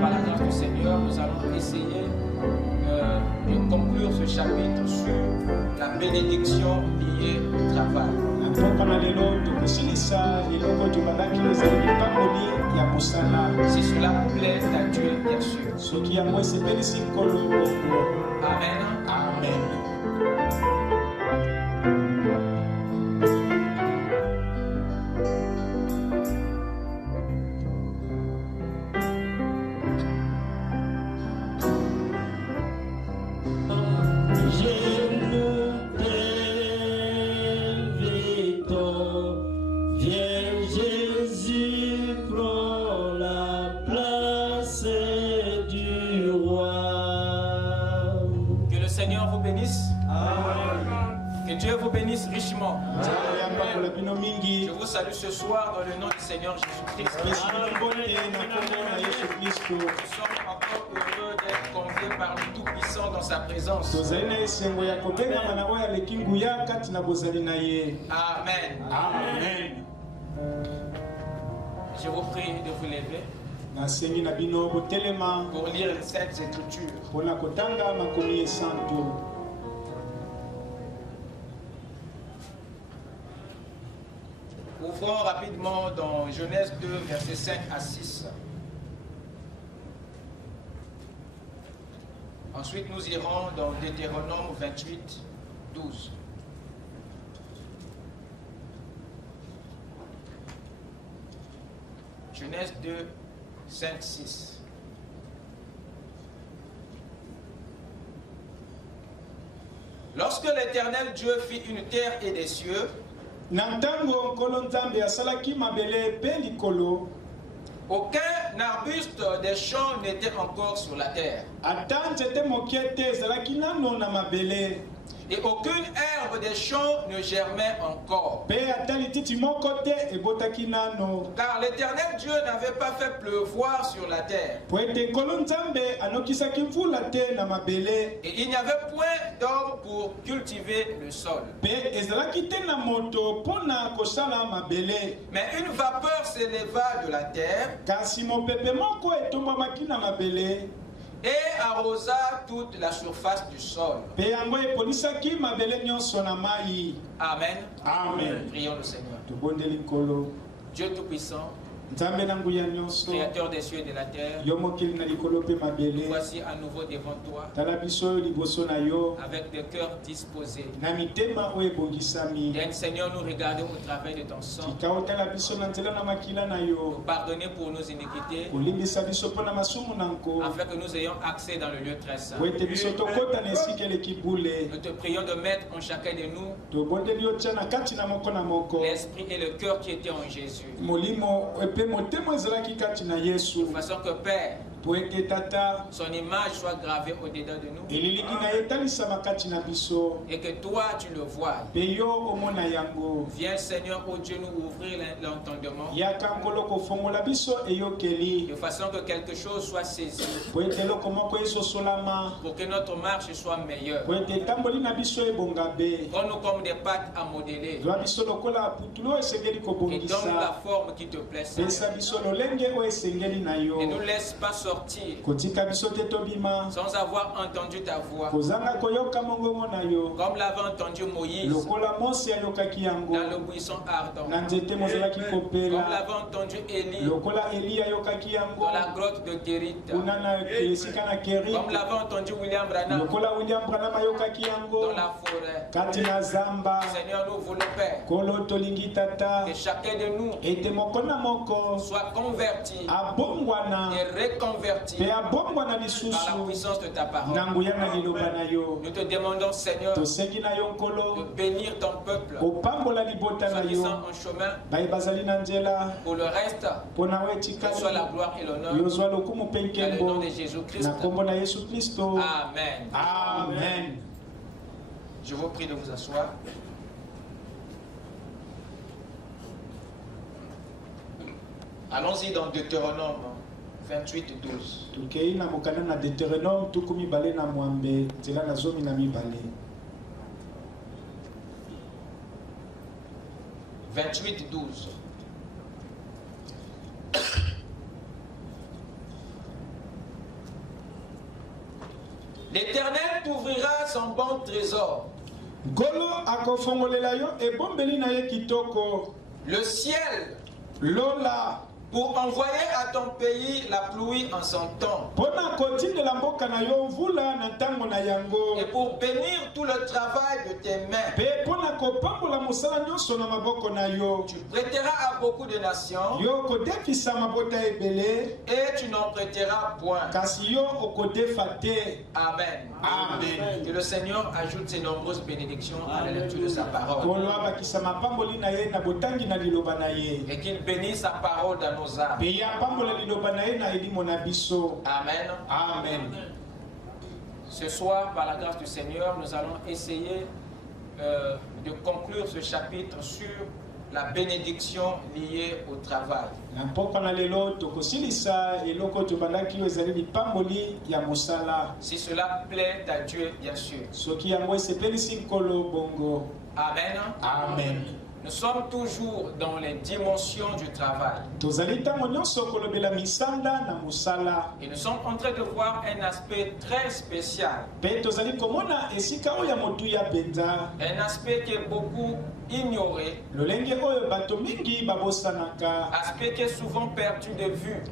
Par la grâce du Seigneur, nous allons essayer de conclure ce chapitre sur la bénédiction liée au travail. Si cela plaît à Dieu, bien sûr. Amen. Amen. Richement. Je vous salue ce soir dans le nom du Seigneur Jésus-Christ. Nous sommes encore heureux d'être conviés par le Tout-Puissant dans sa présence. Amen. Amen. Je vous prie de vous lever pour lire cette écriture. Ouvrons rapidement dans Genèse 2, versets 5 à 6. Ensuite, nous irons dans Deutéronome 28, 12. Genèse 2, 5, 6. Lorsque l'Éternel Dieu fit une terre et des cieux, aucun arbuste des champs n'était encore sur la terre. Et aucune herbe des champs ne germait encore. Car l'Éternel Dieu n'avait pas fait pleuvoir sur la terre. Et il n'y avait point d'homme pour cultiver le sol. Mais une vapeur s'éleva de la terre et arrosa toute la surface du sol. Amen. Amen. Prions le Seigneur. Dieu Tout-Puissant, Créateur des cieux et de la terre, nous voici à nouveau devant toi, avec des cœurs disposés. Seigneur, nous regardons au travers de ton sang, pour pardonner pour nos iniquités, afin que nous ayons accès dans le lieu très saint. Nous te prions de mettre en chacun de nous l'esprit et le cœur qui étaient en Jésus. De façon que Père, son image soit gravée au-dedans de nous, et que toi tu le vois. Viens Seigneur, oh Dieu, nous ouvrir l'entendement, de façon que quelque chose soit saisi, pour que notre marche soit meilleure. Prends-nous comme des pâtes à modeler, et donne la forme qui te plaît, Seigneur. Et ne laisse pas sortir sans avoir entendu ta voix, comme l'avait entendu Moïse dans le buisson ardent, comme l'avait entendu Élie dans la grotte de Kérit, comme l'avait entendu William Branham dans la forêt. Seigneur, nous voulons, Père, que chacun de nous soit converti et reconverti par la puissance de ta parole. Nous te demandons, Seigneur, de bénir ton peuple, soi-disant en chemin. Pour le reste, que soit la gloire et l'honneur dans le nom de Jésus-Christ. Amen. Amen. Je vous prie de vous asseoir. Allons-y dans Deutéronome 28, 12. Tukei na mokana na Deutéronome tukumi bale na mwambe nzela na zomi na mibale. 28, 12. L'Éternel t'ouvrira son bon trésor. Golo akofongolela yo ebombeli na ye kitoko. Le ciel. Lola. Pour envoyer à ton pays la pluie en son temps. Et pour bénir tout le travail de tes mains. Tu prêteras à beaucoup de nations. Et tu n'en prêteras point. Amen. Amen. Que le Seigneur ajoute ses nombreuses bénédictions à la lecture de sa parole. Et qu'il bénisse sa parole dans nos âmes. Amen. Amen. Ce soir, par la grâce du Seigneur, nous allons essayer de conclure ce chapitre sur la bénédiction liée au travail. Si cela plaît à Dieu, bien sûr. Amen. Amen. Nous sommes toujours dans les dimensions du travail. Et nous sommes en train de voir un aspect très spécial. Un aspect qui est beaucoup ignoré. Aspect qui est souvent perdu de vue.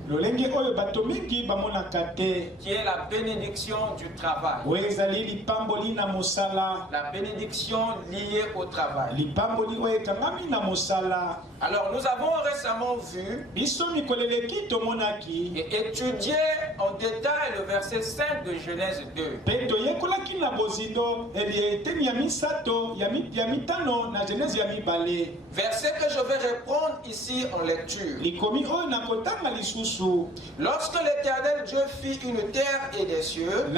Qui est la bénédiction du travail. La bénédiction liée au travail. Alors nous avons récemment vu et étudié en détail le verset 5 de Genèse 2. Verset que je vais reprendre ici en lecture. Lorsque l'Éternel Dieu fit une terre et des cieux,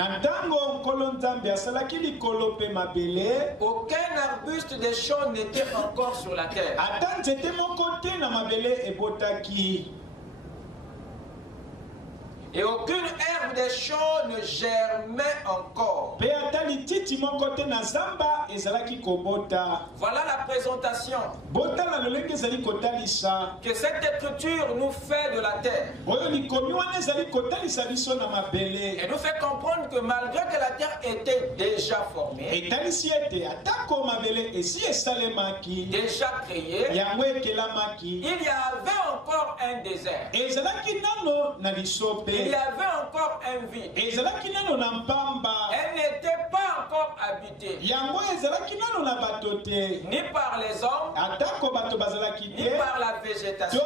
aucun arbuste des champs n'était encore sur la terre. Et aucune herbe des champs ne germait encore. Voilà la présentation que cette écriture nous fait de la terre. Et nous fait comprendre que malgré que la terre était déjà formée, déjà créée, il y avait encore un désert. Il y avait encore un vide. Elle n'était pas encore habitée. Ni par les hommes, ni par la végétation.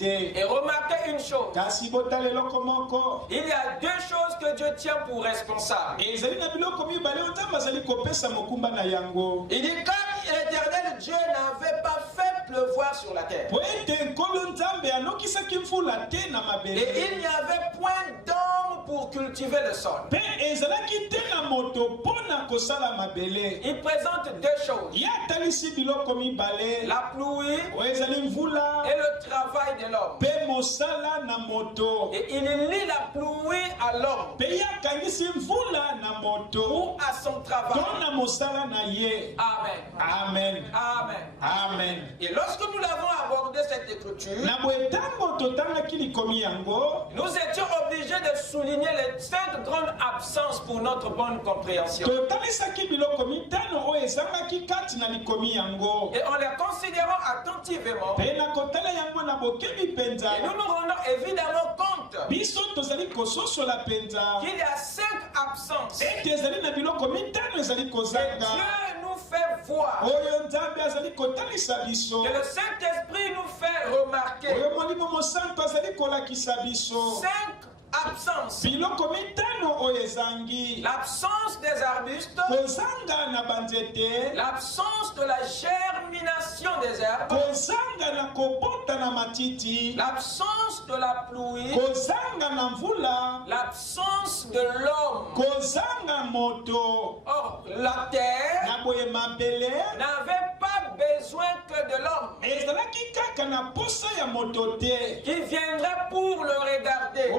Et remarquez une chose. Il y a deux choses que Dieu tient pour responsables. Il dit quand l'Éternel Dieu n'avait pas fait pleuvoir sur la terre. Et il n'y avait point d'homme pour cultiver le sol. Il présente deux choses. La pluie et le travail de l'homme. Et il lie la pluie à l'homme ou à son travail. Amen. Amen. Amen. Amen. Et lorsque nous l'avons abordé cette écriture, nous étions obligés de souligner les 5 grandes absences pour notre bonne compréhension. Et en les considérant attentivement, et nous nous rendons évidemment compte qu'il y a 5 absences. Et Dieu nous fait voir, que le Saint-Esprit nous fait remarquer 5 absences. L'absence des arbustes, l'absence de la germination des herbes, l'absence de la pluie, l'absence de l'homme. Or, la terre n'avait pas besoin que de l'homme qui viendra pour le regarder,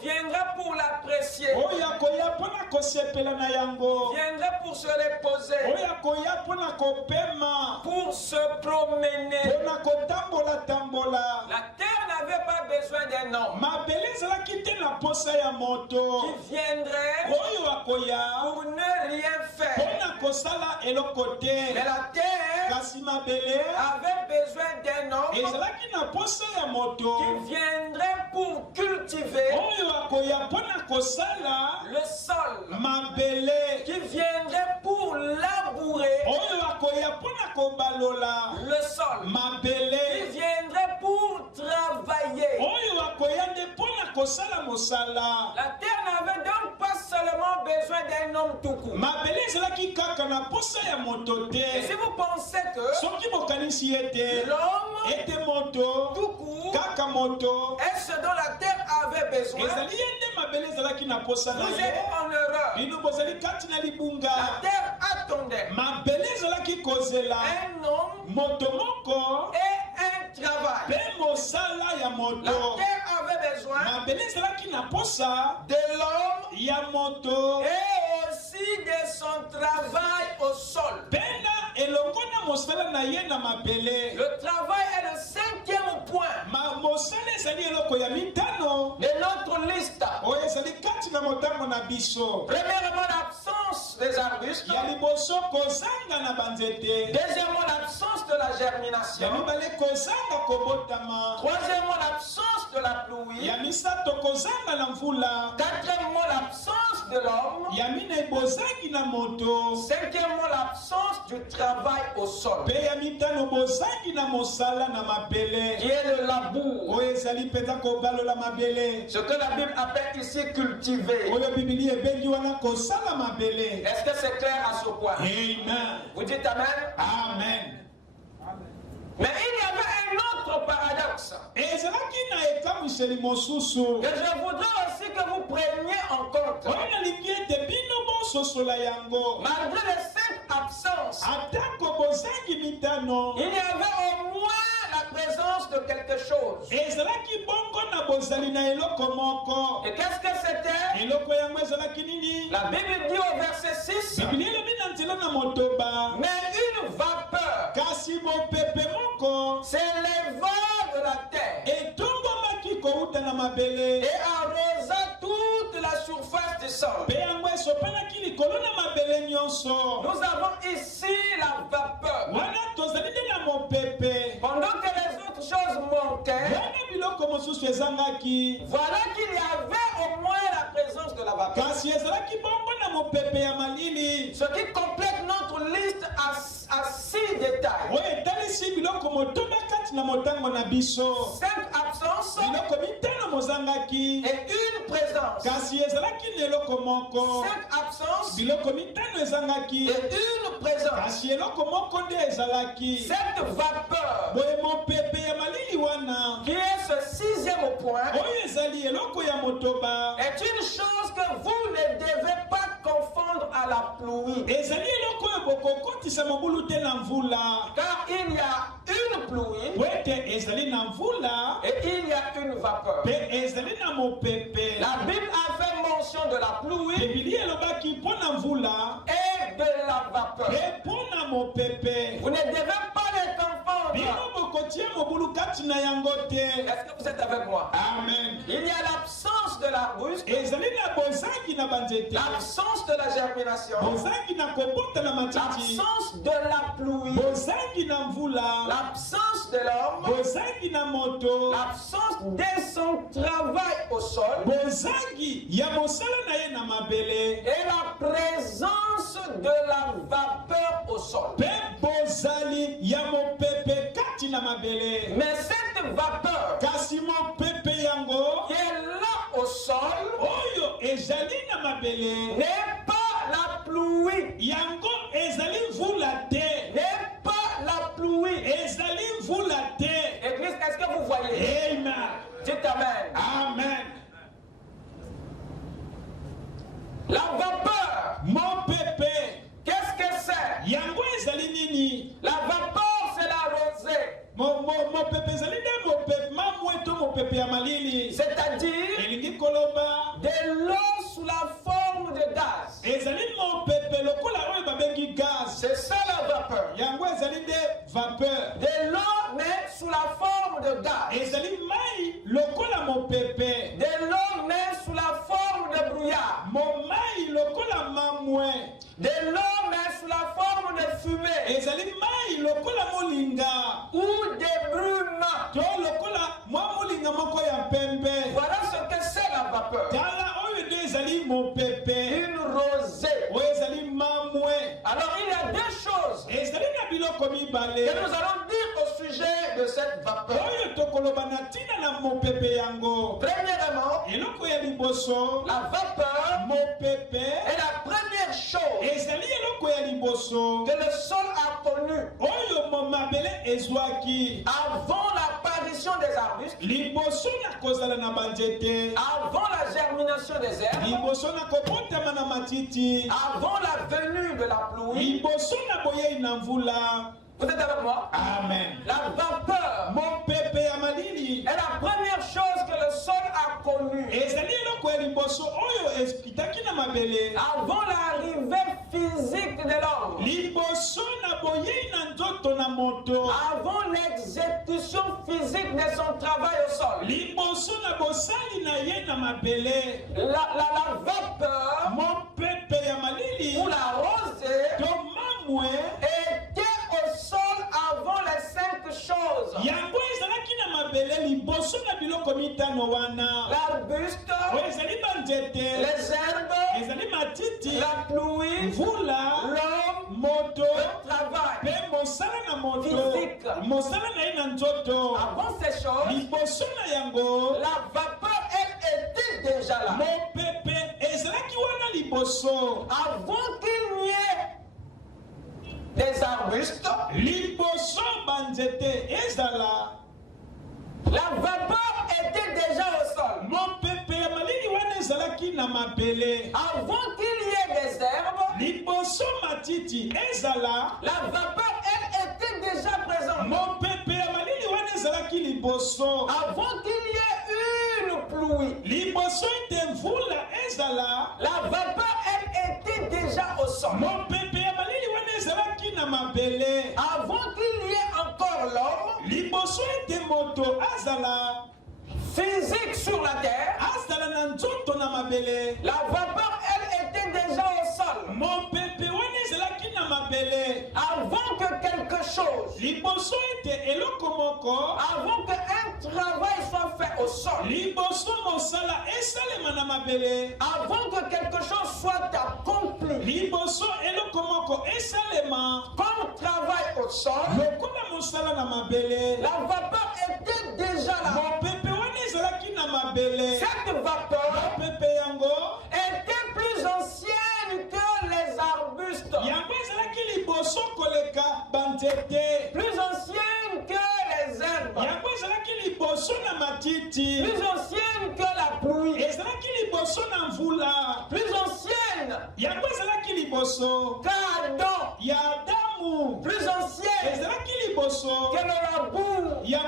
qui viendra pour l'apprécier, qui viendra pour se reposer, pour se promener. La terre n'avait pas besoin d'un homme qui viendrait pour ne rien faire. Mais la terre avait besoin d'un homme qui viendrait pour cultiver le sol, qui viendrait pour labourer le sol, qui viendrait pour travailler. La terre n'avait donc pas seulement besoin d'un homme tout court. Et si vous pensez que l'homme tout court est ce dont la terre avait besoin, vous êtes en erreur. La terre attendait un homme et un travail. La terre avait besoin de l'homme et aussi de son travail au sol. Le travail est le 5e point de notre liste. Premièrement, l'absence des arbustes. Deuxièmement, l'absence de la germination. Troisièmement, l'absence de la pluie. Quatrièmement, l'absence de l'homme. Cinquièmement, l'absence du travail au sol, qui est le labour. Ce que la Bible appelle ici cultiver. Est-ce que c'est clair à ce point? Amen. Vous dites Amen? Amen. Mais il y avait un autre paradoxe que je voudrais aussi que vous preniez en compte. Malgré les 5 absences, il y avait au moins la présence de quelque chose. Et qu'est-ce que c'était? La Bible dit au verset 6, mais une vapeur s'éleva de la terre et arrosa toute la surface du sol. Nous avons ici la vapeur. Pendant que les autres choses manquaient, voilà qu'il y avait au moins la présence de la vapeur. Ce qui complète notre liste à 6 détails. 5 absences et une présence. 5 absences et une présence. Cette vapeur qui est ce 6e point est une chose que vous ne devez pas confondre à la pluie. Car il y a une pluie et il y a une vapeur. La Bible a fait mention de la pluie et de la vapeur. Vous ne devez pas les confondre. Est-ce que vous êtes avec moi? Amen. Il y a l'absence de l'arbuste, l'absence de la germination, l'absence de la pluie, l'absence de l'homme, l'absence de son travail au sol et la présence de la vapeur au sol. Mais cette vapeur qui est là au sol n'est pas la pluie, n'est pas la pluie. Église, est-ce que vous voyez? Amen. Dites Amen. Amen. La vapeur, mon pépé, qu'est-ce que c'est? c'est-à-dire de l'eau sous la forme de gaz. C'est ça la vapeur. De l'eau mais sous la forme de gaz. De l'eau mais sous la forme de brouillard. De l'eau mais sous la forme de fumée. Ou de brume. Voilà ce que c'est la vapeur. Une rosée. Alors il y a deux choses que nous allons dire au sujet de cette vapeur. Premièrement, la vapeur est la première chose que le sol a connue avant l'apparition des arbustes, avant la germination des herbes, avant la venue de la pluie. Vous êtes avec moi? Amen. La vapeur est la première chose que le sol a connue avant l'arrivée physique de l'homme, avant l'exécution physique de son travail au sol. La vapeur ou la rosée était au sol avant les 5 choses. L'arbuste, les herbes, la pluie, l'homme, le travail physique. Avant ces choses, la vapeur, elle était déjà là. Avant qu'il n'y ait des arbustes, la vapeur était déjà au sol. Avant qu'il y ait des herbes, la vapeur, elle était déjà présente. Avant qu'il y ait une pluie, la vapeur, elle était déjà au sol. Avant qu'il y ait encore l'homme physique sur la terre, la vapeur, elle était déjà au sol. Avant que quelque chose, avant qu'un travail soit fait au sol, avant que quelque chose soit accompli, comme travail au sol, la vapeur était déjà là. Cette vapeur était plus ancienne que les arbustes, plus ancienne que les herbes, plus ancienne que la pluie, plus ancienne qu'Adam, plus ancienne que le labour, plus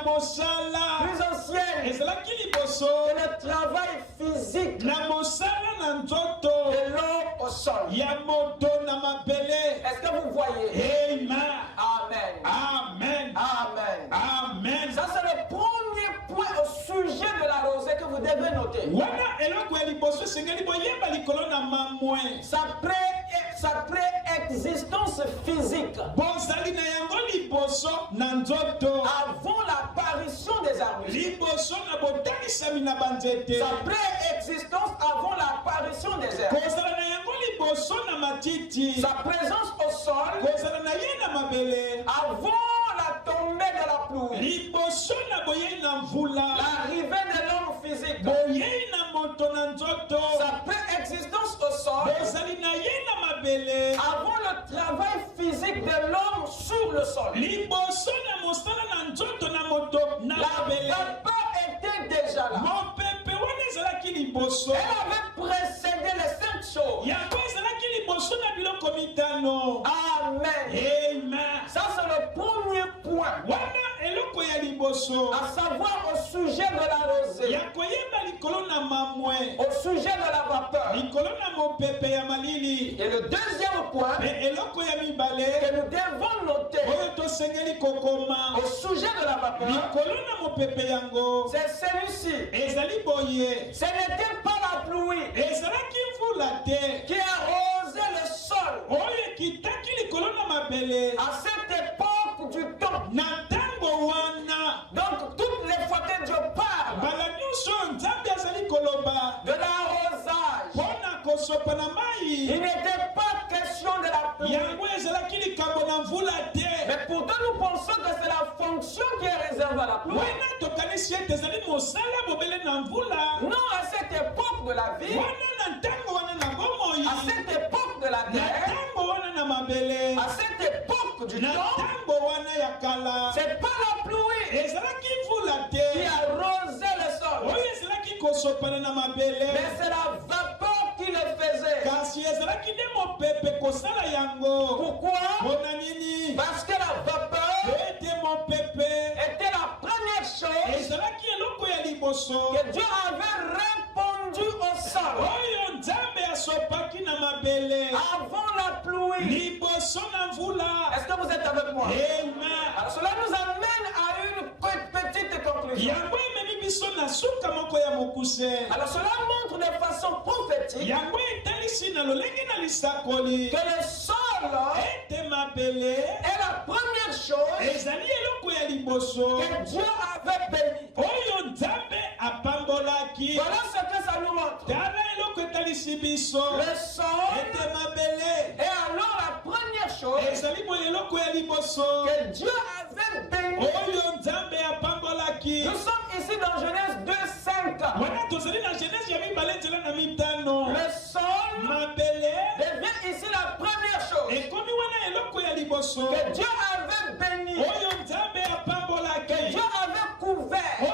ancienne que le travail physique de l'homme au sol. Est-ce que vous voyez? Amen. Amen. Amen. Amen. Ça, c'est le premier point au sujet de la rosée que vous devez noter. Sa préexistence physique avant l'apparition des arbustes. Sa préexistence avant l'apparition des herbes. Sa présence au sol avant la tombée de la pluie. L'arrivée de l'homme physique. Sa préexistence au sol avant le travail physique de l'homme sur le sol. La vapeur était déjà là. Elle avait précédé les 5 choses. Amen. Ça, c'est le premier point. À savoir au sujet de la rosée. au sujet de la vapeur. Et le deuxième point que nous devons noter au sujet de la vapeur, c'est celui-ci. Ce n'était pas la pluie qui arrosait le sol. À cette époque du temps. Donc toutes les fois que Dieu parle de l'arrosage, il n'était pas question de la pluie. Mais pourtant nous pensons que c'est la fonction qui est réservée à la pluie. Non, à cette époque de la vie, à cette époque de la terre, à cette époque du temps, c'est pas la pluie qui arrosait le sol, mais c'est la vapeur qui le faisait. Pourquoi? Parce que la vapeur était la première chose que Dieu avait répandu au sol avant la pluie. Est-ce que vous êtes avec moi? Alors cela nous amène à une petite conclusion. Alors cela montre de façon prophétique que le sol est la première chose que Dieu avait béni. Voilà ce que ça nous montre. Le sol est alors la première chose que Dieu avait béni. Nous sommes ici dans Genèse 2:5. Le sol devient ici la première chose que Dieu avait béni, que Dieu avait couvert, que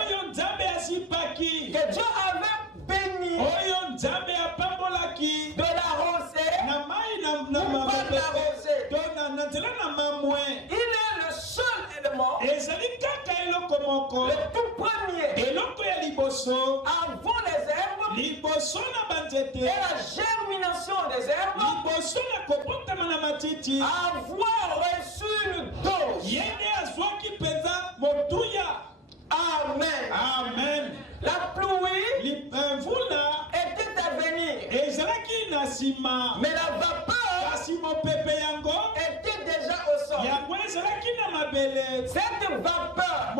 Dieu avait béni de la rosée ou pas de la rosée. Il est le seul élément, le tout premier, avant les herbes et la germination des herbes, avoir reçu une dose. Amen. Amen. La pluie était à venir, mais la vapeur était déjà au sol. Cette vapeur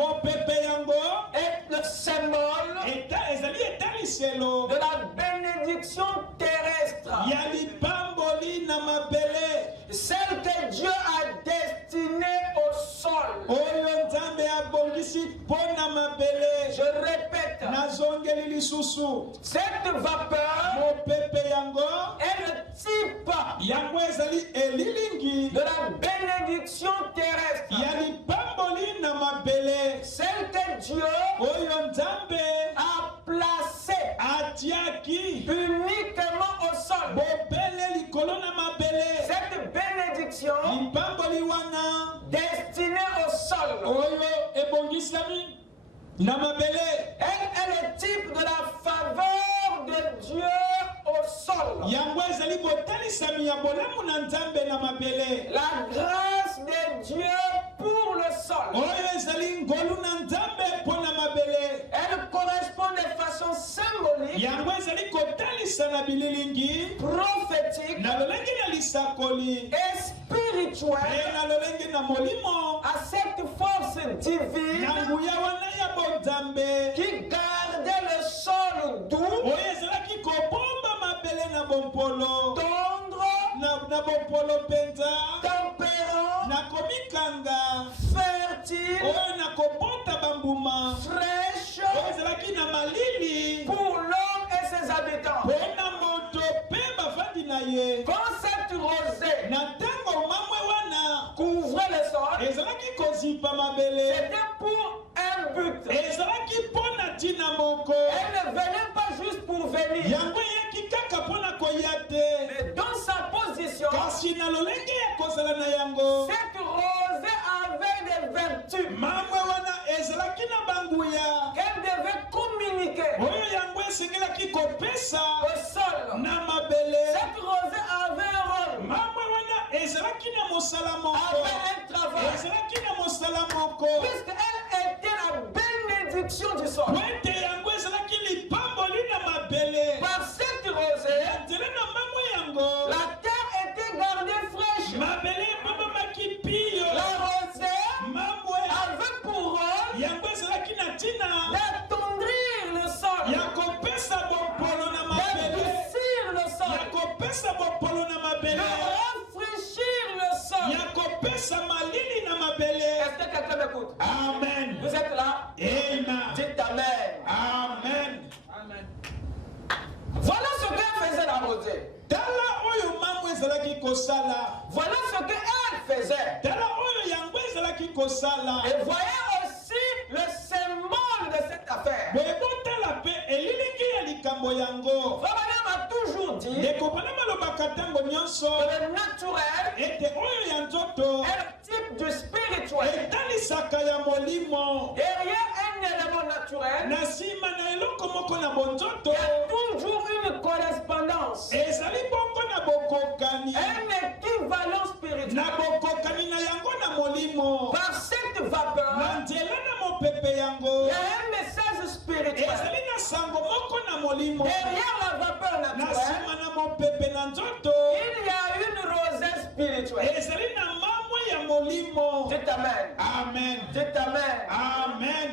est le symbole de la bénédiction terrestre, celle que Dieu a destinée au sol. Je répète, cette vapeur est le type de la bénédiction terrestre, celle que Dieu a placée uniquement au sol. Cette bénédiction destinée au sol, elle est le type de la faveur de Dieu au sol. La grâce de Dieu pour le sol. Elle correspond de façon symbolique, prophétique et spirituelle à cette force divine qui gardait le sol doux, tendre, tempérant, fertile, fraîche pour l'homme et ses habitants. Quand cette rosée couvrait le sol, c'était pour un but. Elle ne venait pas juste pour venir, mais dans sa position, cette rosée avait des vertus qu'elle devait communiquer un travail. Puisqu'elle était la bénédiction du sol. Par cette rosée, la terre était gardée fraîche. La rosée avait pour rôle d'attendrir le sol, d'adoucir le sol, de rafraîchir le sol. Est-ce que quelqu'un m'écoute? Amen. Vous êtes là? Amen. Dites Amen. Amen. Voilà ce qu'elle faisait la rosée. Voilà ce qu'elle faisait. Et voyez aussi le symbole de cette affaire. Abraham a toujours dit que le naturel est le type du spirituel. Derrière un élément naturel, il y a toujours une correspondance, un équivalent spirituel. Par cette vapeur, il y a un message spirituel. Derrière la vapeur naturelle, il y a une rosée spirituelle. Dites Amen. Amen. Dites Amen. Amen.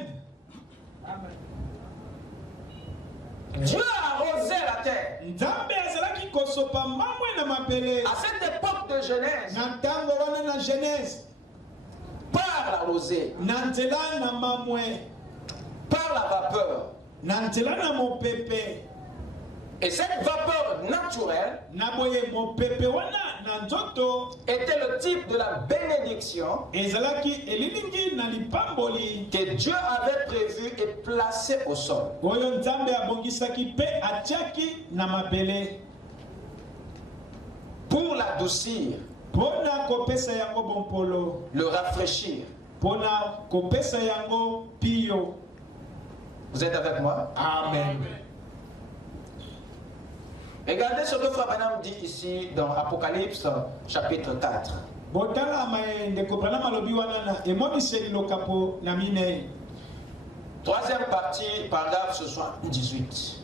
Dieu a arrosé la terre. À cette époque de Genèse, par la rosée, par la vapeur. Et cette vapeur naturelle était le type de la bénédiction que Dieu avait prévu et placé au sol. Pour l'adoucir, le rafraîchir. Vous êtes avec moi? Amen. Regardez ce que Frère Branham dit ici dans Apocalypse chapitre 4. Troisième partie, paragraphe 78.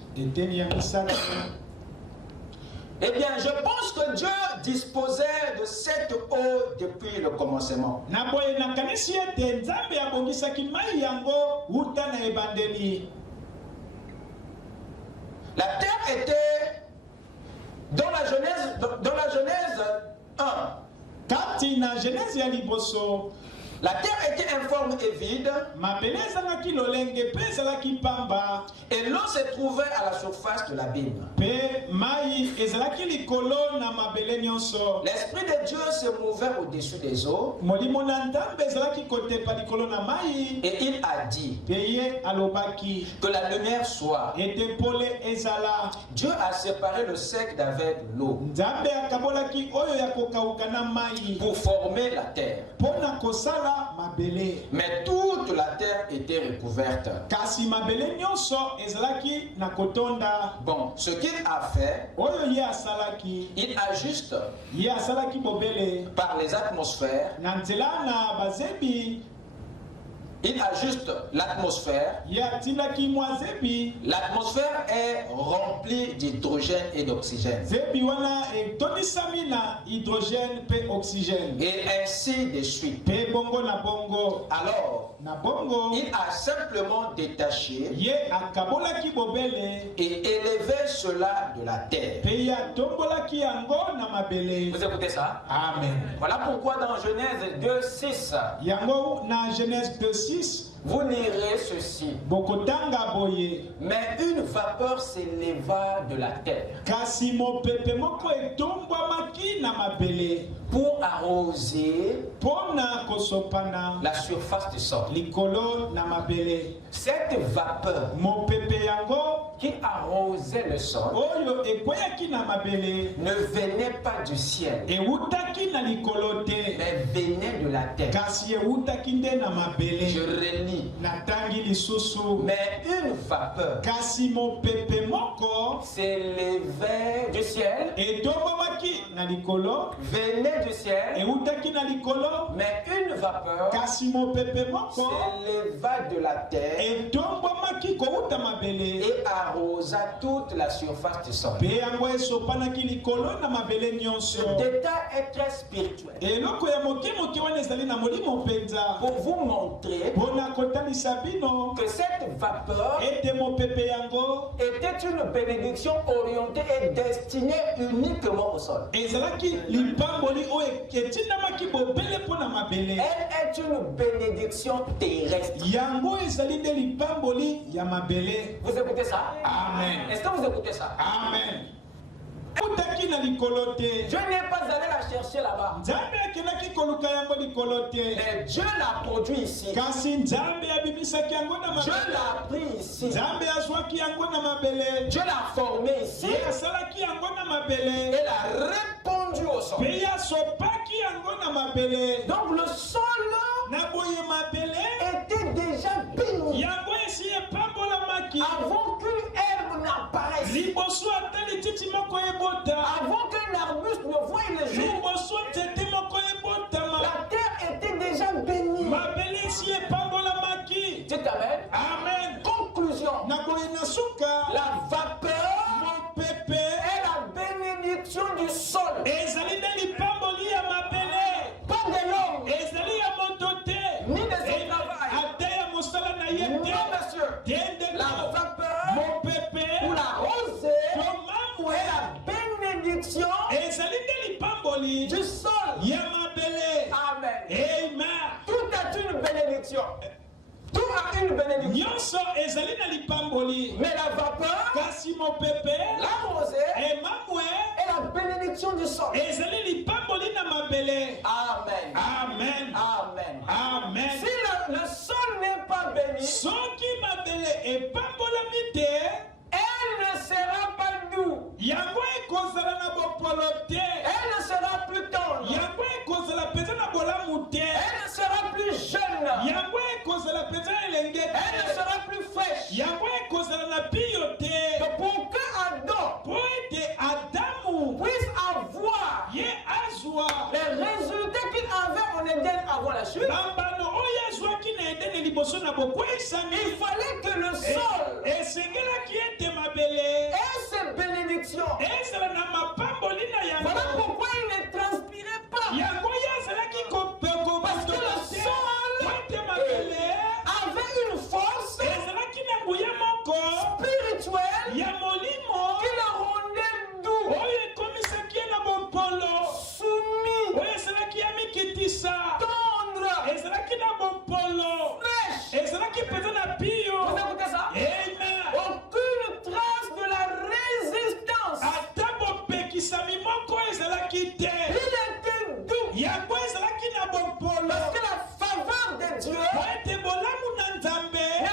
Eh bien, je pense que Dieu disposait de cette eau depuis le commencement. La terre était dans la Genèse 1. La terre était informe et vide. Et l'eau se trouvait à la surface de l'abîme. L'Esprit de Dieu se mouvait au-dessus des eaux. Et il a dit que la lumière soit. Dieu a séparé le sec d'avec l'eau pour former la terre. Mais toute la terre était recouverte. Bon, ce qu'il a fait, il ajuste par les atmosphères. Il ajuste l'atmosphère. L'atmosphère est remplie d'hydrogène et d'oxygène. Et ainsi de suite. Alors, il a simplement détaché et élevé cela de la terre. Vous écoutez ça? Amen. Voilà pourquoi dans Genèse 2:6, vous lirez ceci. Mais une vapeur s'éleva de la terre pour arroser la surface du sol. Cette vapeur qui arrosait arrosait le sol ne venait pas du ciel, mais venait de la terre. Je relis. Mais une vapeur s'élevait du ciel, venait du ciel, mais une vapeur s'éleva de la terre et arrosa toute la surface du sol. Ce détail est très spirituel pour vous montrer que cette vapeur était une bénédiction orientée et destinée uniquement au sol. Elle est une bénédiction terrestre. Vous écoutez ça? Amen. Est-ce que vous écoutez ça? Amen. Dieu n'est pas allé la chercher là-bas. Mais Dieu l'a produit ici. Dieu l'a pris ici. Dieu l'a formé ici. Et l'a répandu au sol. Donc le sol était déjà béni avant qu'une herbe n'apparaisse, avant qu'un arbuste ne voie le jour. La terre était déjà bénie. Dites amen. Amen. Conclusion. La vapeur est la bénédiction du sol. Pas de l'homme, ni de son travail. Non, monsieur. La vapeur ou la rosée est la bénédiction du sol. Amen. Tout est une bénédiction. Tout a une bénédiction. Mais la vapeur, la rosée est la bénédiction du sol. Amen. Amen. Amen. Amen. Si le sol n'est pas béni, elle ne sera pas douce. Elle ne sera plus tendre. Elle ne sera plus jeune. Elle ne sera plus fraîche. Donc pour que Adam puisse avoir les résultats qu'il avait en Éden avant la chute, il fallait que le sol ait ses bénédictions. Voilà pourquoi il ne transpirait pas. Parce que le sol avait une force spirituelle qui le rendait doux, soumis, tendre, fraîche. Vous écoutez ça? Aucune trace de la résistance. Il était doux. Parce que la faveur de Dieu ne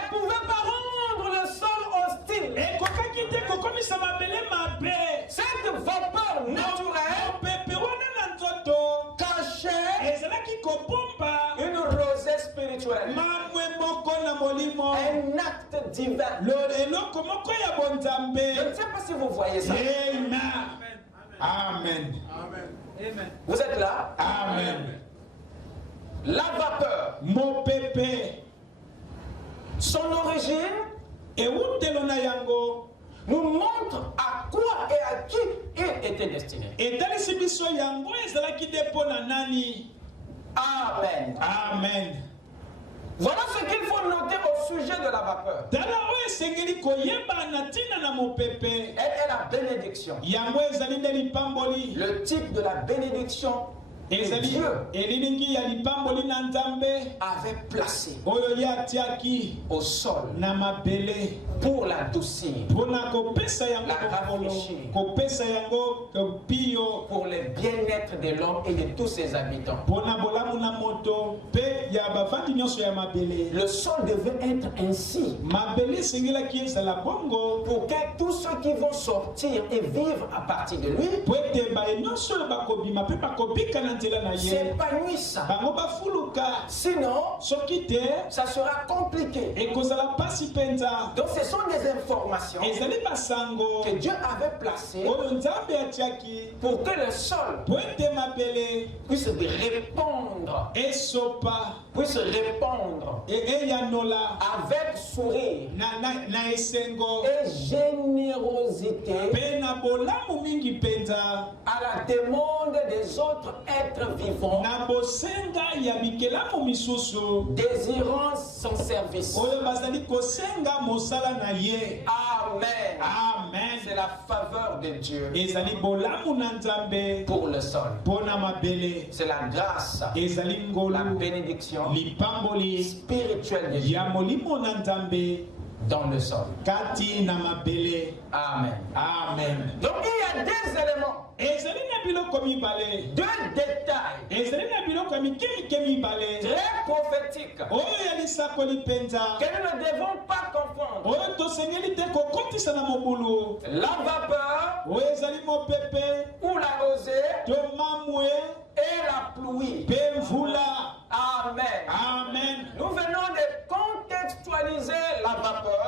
pouvait pas rendre le sol hostile. Cette vapeur naturelle cachait une rosée spirituelle, un acte divin. Je ne sais pas si vous voyez ça. Amen. Vous êtes là? Amen. La vapeur, son origine nous montre à quoi et à qui il était destiné. Amen. Amen. Voilà ce qu'il faut noter au sujet de la vapeur. Elle est la bénédiction. Le type de la bénédiction Dieu avait placé au sol pour la doucir, la rafraîchir, pour le bien-être de l'homme et de tous ses habitants. Le sol devait être ainsi pour que tous ceux qui vont sortir et vivre à partir de lui s'épanouissent. Sinon, ça sera compliqué. Donc ce sont des informations que Dieu avait placées pour que le sol puisse répondre avec sourire et générosité à la demande des autres êtres vivants désirant son service. Amen. Amen. C'est la faveur de Dieu pour le sol. C'est la grâce, la bénédiction spirituelle de Dieu dans le sol. Amen. Amen. Donc il y a des éléments, deux détails très prophétiques que nous ne devons pas confondre. La vapeur ou la rosée et la pluie. Amen. Amen. Nous venons de contextualiser la vapeur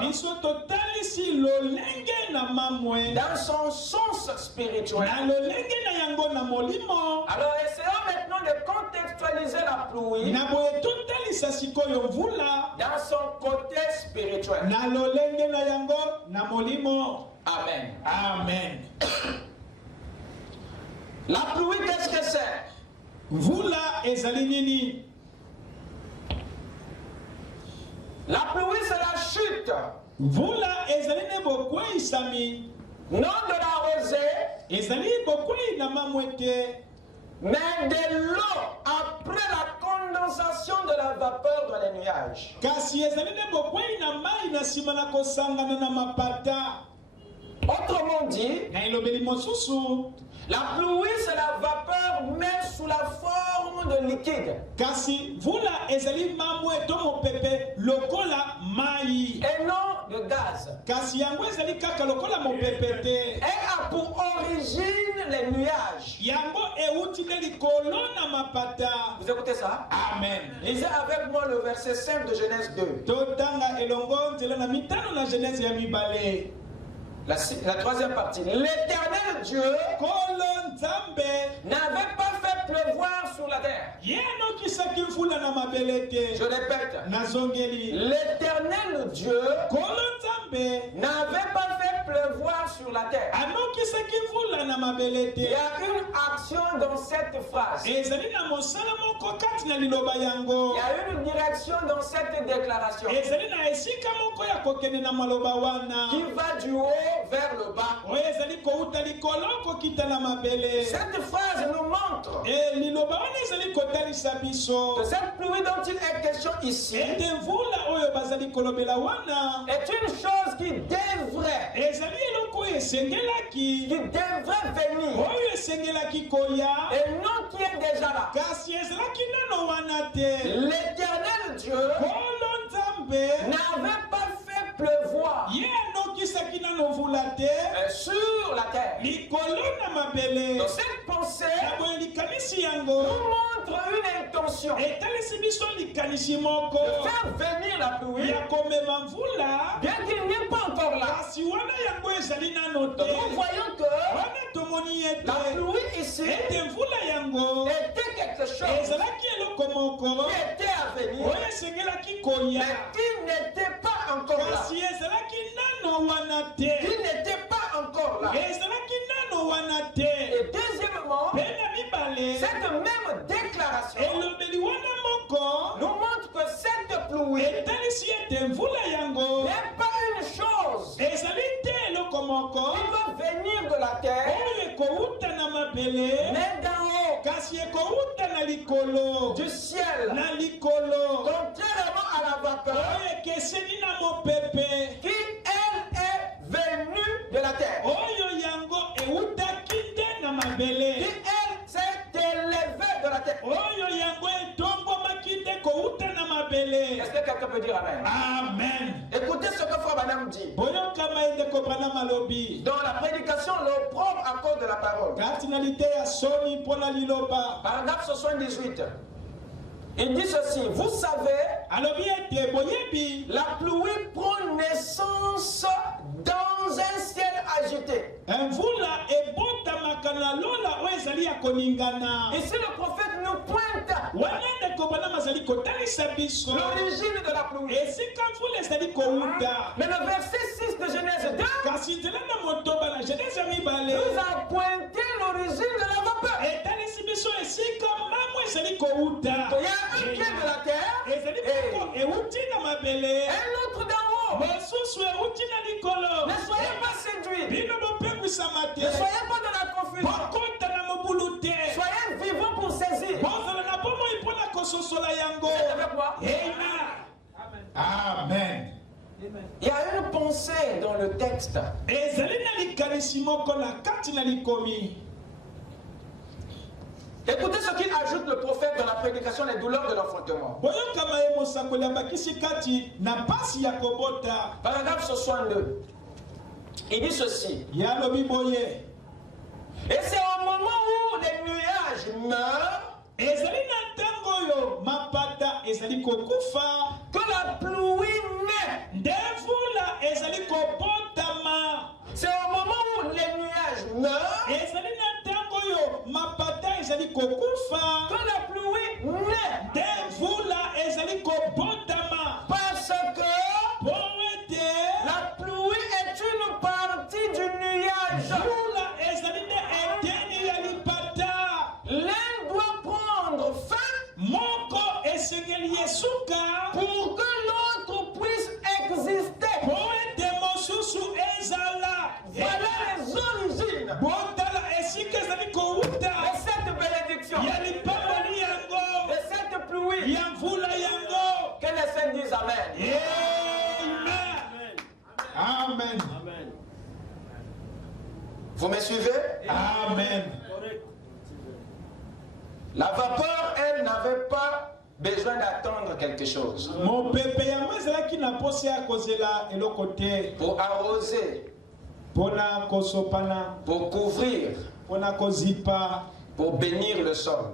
dans son sens spirituel. Alors essayons maintenant de contextualiser la pluie dans son côté spirituel. Amen. Amen. La pluie, qu'est-ce que c'est? La pluie, c'est la chute. Non de la rosée, mais de l'eau après la condensation de la vapeur dans les nuages. Autrement dit, la pluie, c'est la vapeur, mais sous la forme de liquide. Et non de gaz. Elle a pour origine les nuages. Vous écoutez ça? Amen. Lisez avec moi le verset 5 de Genèse 2. La troisième partie. L'Éternel Dieu n'avait pas fait pleuvoir sur la terre. Je répète. L'Éternel Dieu n'avait pas fait pleuvoir sur la terre. Il y a une action dans cette phrase. Il y a une direction dans cette déclaration qui va du haut vers le bas. Cette phrase nous montre que cette pluie dont il est question ici est une chose qui devrait venir et non qui est déjà là. L'Éternel Dieu n'avait pas fait pleuvoir sur la terre. Donc cette pensée nous montre une intention de faire venir la pluie, bien qu'il n'est pas encore là. Donc nous voyons que la pluie ici était quelque chose qui était à venir, mais qui n'était pas encore là. Qui n'était pas encore là. Et deuxièmement, cette même déclaration nous montre que cette pluie n'est pas une chose qui doit venir de la terre, mais d'en haut. du ciel, contrairement à la vapeur qui elle est venue de la terre, qui elle s'est élevée de la terre. Est-ce que quelqu'un peut dire amen? Amen. Écoutez ce que Frère Branham dit. Dans la prédication, l'opprobre à cause de la parole. Paragraphe 78. Il dit ceci, vous savez, la pluie prend naissance dans un ciel agité. Ici le prophète nous pointe l'origine de la pluie. Mais le verset 6 de Genèse 2 nous a pointé l'origine de la vapeur. Il y a un pied de la terre et un autre d'en haut. Ne soyez pas séduits. Ne soyez pas dans la confusion. Soyez vivants pour saisir. Avec moi? Amen. Il y a une pensée dans le texte. Écoutez ce qu'il ajoute le prophète dans la prédication des douleurs de l'enfantement. Paragraphe 62. Il dit ceci. Et c'est au moment où les nuages meurent que la pluie naît. C'est au moment où les nuages meurent que la pluie naît. Parce que la pluie est une partie du nuage. L'un doit prendre fin pour que l'autre puisse exister. Voilà les origines de cette bénédiction, de cette pluie. Que les saints disent amen. Amen. Vous me suivez? Amen. La vapeur, elle n'avait pas besoin d'attendre quelque chose. Pour arroser, pour couvrir, pour bénir le sol.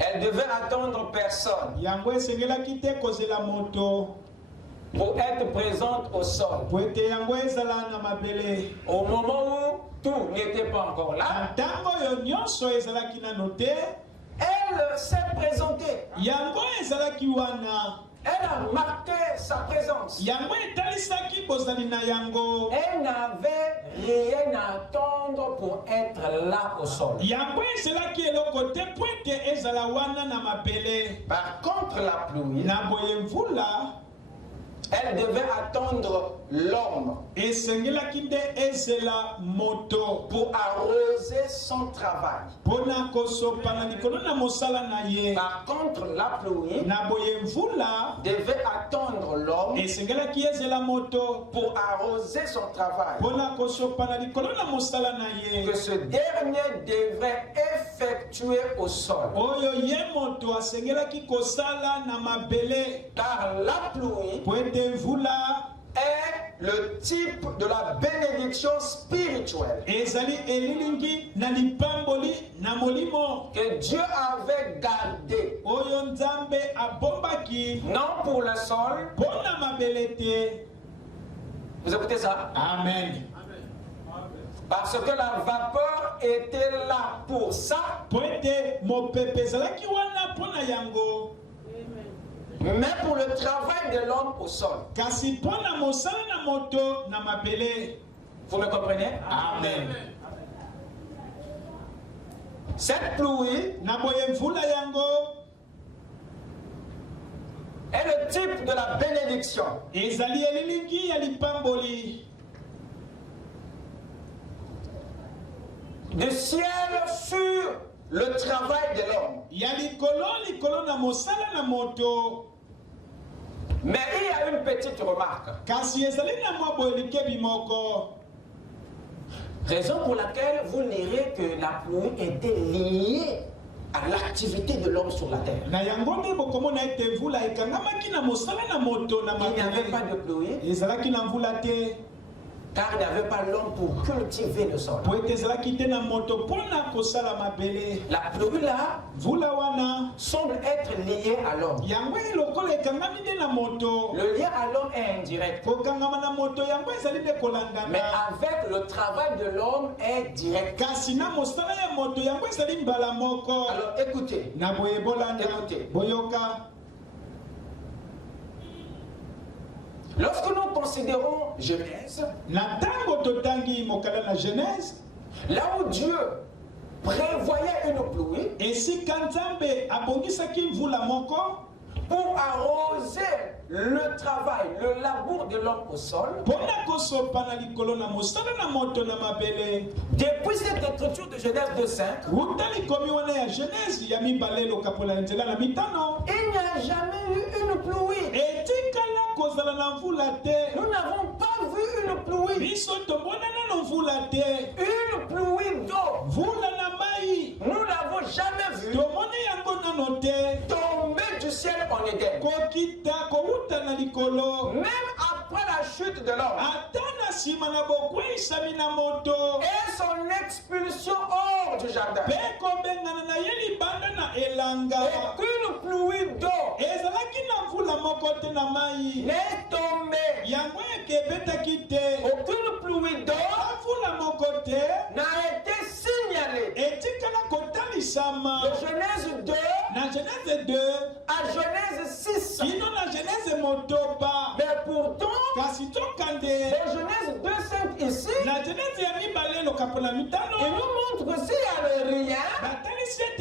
Elle devait attendre personne pour être présente au sol. Au moment où tout n'était pas encore là, elle s'est présentée. Elle a marqué sa présence. Elle n'avait rien à attendre pour être là au sol. Par contre, la pluie, elle devait attendre l'homme pour arroser son travail. Par contre, la pluie devait attendre l'homme pour arroser son travail. Que ce dernier devrait effectuer au sol. Car la pluie est le type de la bénédiction spirituelle que Dieu avait gardée, non pour le sol. Vous écoutez ça? Amen. Parce que la vapeur était là pour ça, mais pour le travail de l'homme au sol. Vous me comprenez? Amen. Cette pluie est le type de la bénédiction. du ciel sur le travail de l'homme. Mais il y a une petite remarque. Raison pour laquelle vous lirez que la pluie était liée à l'activité de l'homme sur la terre. Il n'y avait pas de pluie. Car il n'y avait pas l'homme pour cultiver le sol. La pluie là semble être liée à l'homme. Le lien à l'homme est indirect. Mais avec le travail de l'homme est direct. Alors écoutez. Écoutez. Lorsque nous considérons Genèse, là où Dieu prévoyait une pluie pour arroser le travail, le labour de l'homme au sol, depuis cette écriture de Genèse 2:5, il n'y a jamais eu une pluie. Nous n'avons pas vu une pluie. Une pluie d'eau. Nous n'avons jamais vu tomber du ciel en Éden. Même après la chute de l'homme et son expulsion hors du jardin, aucune pluie d'eau n'est tombée. Aucune pluie d'eau n'a été signalée. De Genèse 2 à Genèse 6. Mais pourtant, de Genèse 2:5 ici, il nous montre que s'il n'y a rien, s'il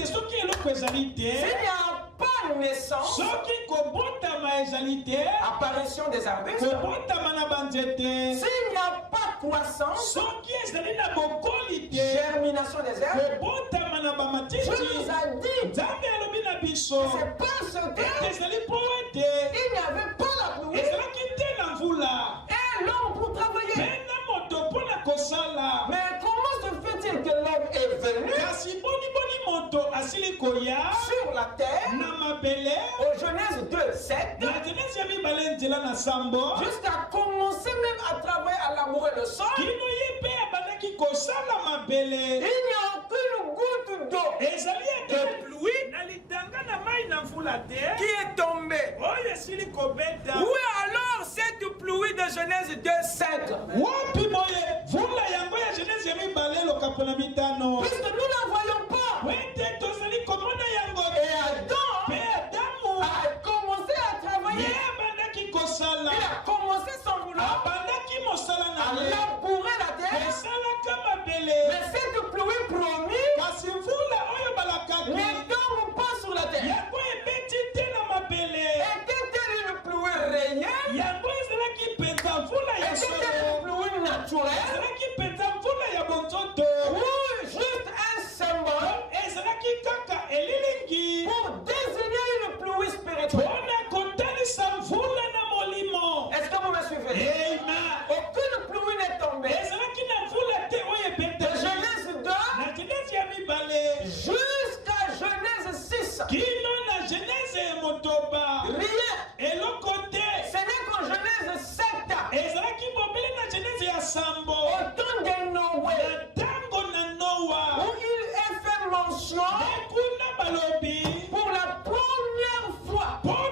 n'y a pas naissance, apparition des arbustes, s'il n'y a pas croissance, germination des herbes, Dieu nous a dit que c'est parce qu'il n'y avait pas la pluie et l'homme pour travailler. Mais comment se fait-il que l'homme est venu sur la terre au Genèse 2:7 jusqu'à commencer même à travailler à labourer le sol? Il n'y a aucune goutte d'eau de pluie qui est tombée. Où est alors cette pluie de Genèse 2:5? Puisque nous ne la voyons pas. Et Adam a commencé à travailler. Il a commencé son boulot à labourer la terre. Mais cette pluie promise ne tombe pas sur la terre. Était-elle une pluie réelle? Était-elle une pluie naturelle? Ou juste un symbole pour désigner une pluie spirituelle? Est-ce que vous me suivez? Aucune pluie n'est tombée. De Genèse 2 jusqu'à Genèse 6. Rien. Ce n'est qu'en Genèse 7. Au temps de Noé, où il est fait mention pour la première fois après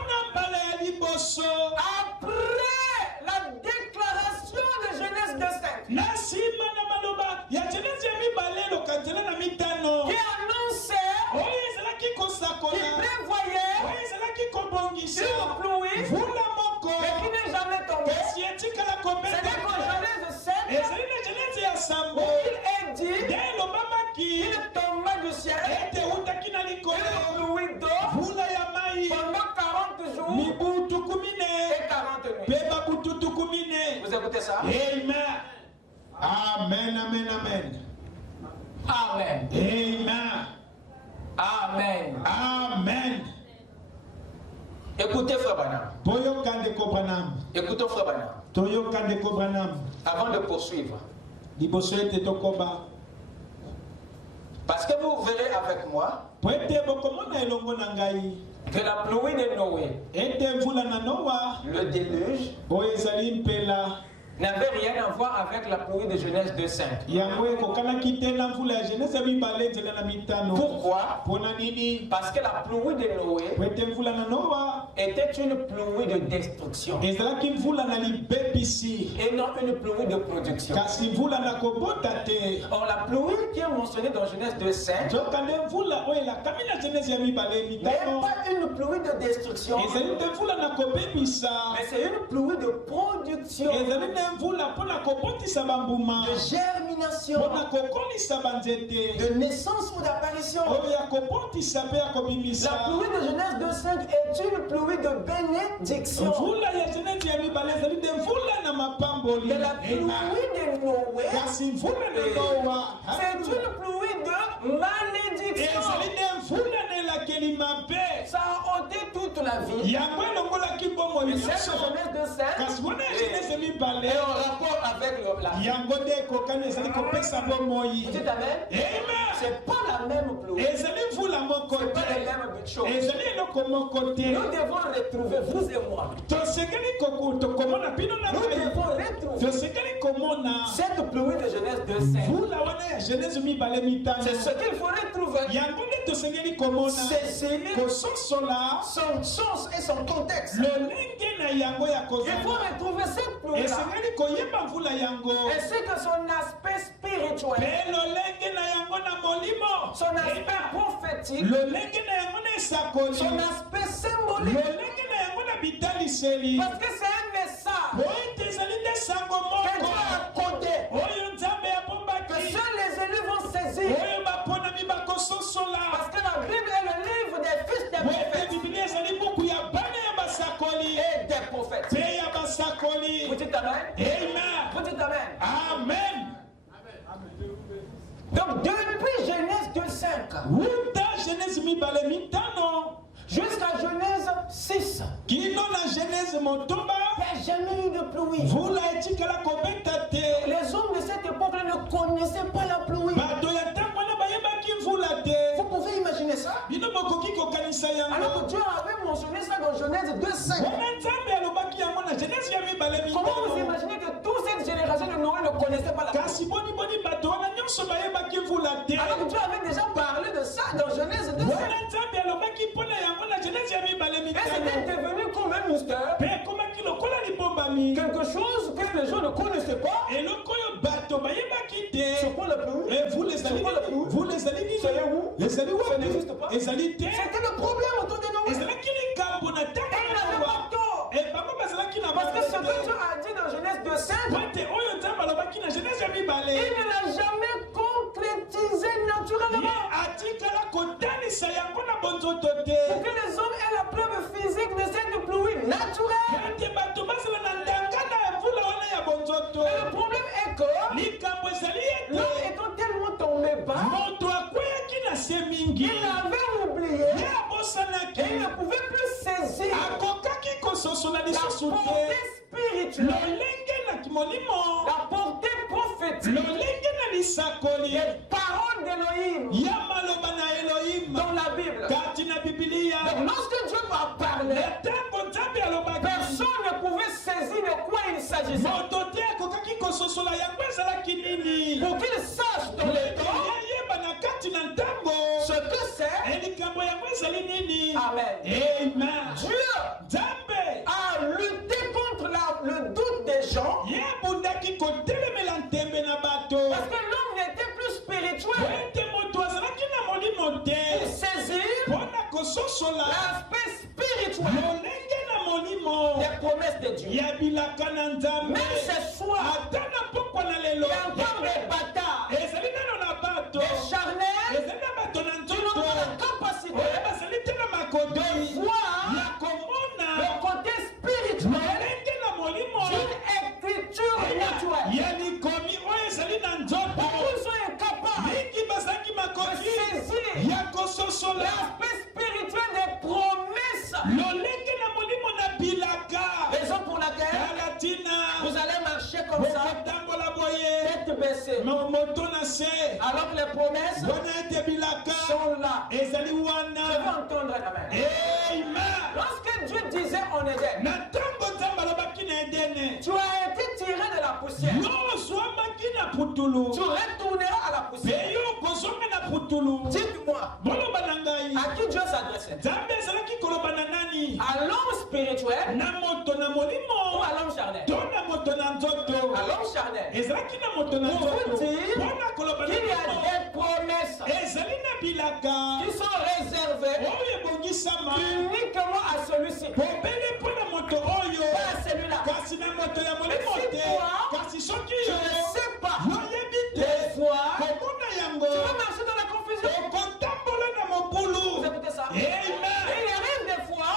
la déclaration de Genèse 2:5 qui annonçait qu'il prévoyait une pluie mais qui n'est jamais tombée. Ce n'est qu'en Genèse 7 où il est dit qu'il tombait du ciel une pluie d'eau pendant 40 jours et 40 nuits. Vous écoutez ça? Amen. Amen, amen, amen. Amen. Amen. Amen. Amen. Écoutez Frère Branham. Écoutons Frère Branham. Avant de poursuivre. Parce que vous verrez avec moi que la pluie de Noé, le déluge, n'avait rien à voir avec la pluie de Genèse 2:5. Pourquoi? Parce que la pluie de Noé était une pluie de destruction et non une pluie de production. Or, la pluie qui est mentionnée dans Genèse 2:5 n'est pas une pluie de destruction, mais c'est une pluie de production, de germination, de naissance ou d'apparition. La pluie de Genèse 2:5 est une pluie de bénédiction. Mais la pluie de Noé, c'est une pluie de malédiction. Ça a ôté toute la vie. Et c'est Genèse 2:5 est en rapport avec la vie. Vous dites Amen? C'est pas la même pluie. C'est pas les mêmes choses. Nous devons retrouver, vous et moi. Nous devons retrouver cette pluie de Genèse 2:5. C'est ce qu'il faut retrouver. C'est son sens et son contexte. Il faut retrouver cette pluie-là ainsi que son aspect spirituel, son aspect prophétique, son aspect symbolique. Parce que c'est un message que Dieu a codé, que seuls les élus vont saisir. Parce que la Bible est le livre des fils des prophètes et des prophètes. Vous dites Amen? Vous dites Amen? Amen. Donc depuis Genèse 2:5 jusqu'à Genèse 6, il n'y a jamais eu de pluie. Les hommes de cette époque ne connaissaient pas la pluie. Vous pouvez imaginer ça? Alors que Dieu avait mentionné ça dans Genèse 2:5. Comment vous imaginez que toute cette génération de Noé ne connaissait pas la pluie? Alors que Dieu avait déjà parlé de ça dans Genèse 2:5. Et c'était devenu comme un mystère. Quelque chose que les gens ne connaissaient pas. C'est quoi la pluie? C'est où? Ça n'existe pas. C'était le problème autour de Noé. Et il n'avait pas tort. Parce que ce que Dieu a dit dans Genèse 2:5, il ne l'a jamais concrétisé naturellement. Pour que les hommes aient la preuve physique de cette pluie naturelle. Mais le problème est que l'homme étant tellement tombé bas, il avait oublié et il ne pouvait plus saisir la portée spirituelle, la portée prophétique, les paroles d'Élohim dans la Bible. Donc lorsque Dieu va parler, personne ne pouvait saisir de quoi il s'agissait. Pour qu'il sache dans le temps ce que c'est. Amen. Dieu a lutté contre le doute des gens. Parce que l'homme n'était plus spirituel. Il saisit l'aspect spirituel des promesses de Dieu. Même ce soir, il y a encore des bâtards, des charnels, qui n'ont pas la capacité de voir le côté spirituel d'une écriture naturelle. Ils sont incapables Vous allez marcher comme ça, tête baissée. Alors que les promesses sont là. Je veux entendre amen. Lorsque Dieu disait en Éden, tu as été tiré de la poussière, tu retourneras à la poussière. Dites-moi, à qui Dieu s'adressait? À l'homme spirituel ou à l'homme charnel? À l'homme charnel. Pour vous dire qu'il y a des promesses qui sont réservées uniquement à celui-ci, pas à celui-là. Mais si toi, tu ne sais pas, des fois, tu vas marcher dans la confusion. Vous écoutez ça? Et il arrive des fois,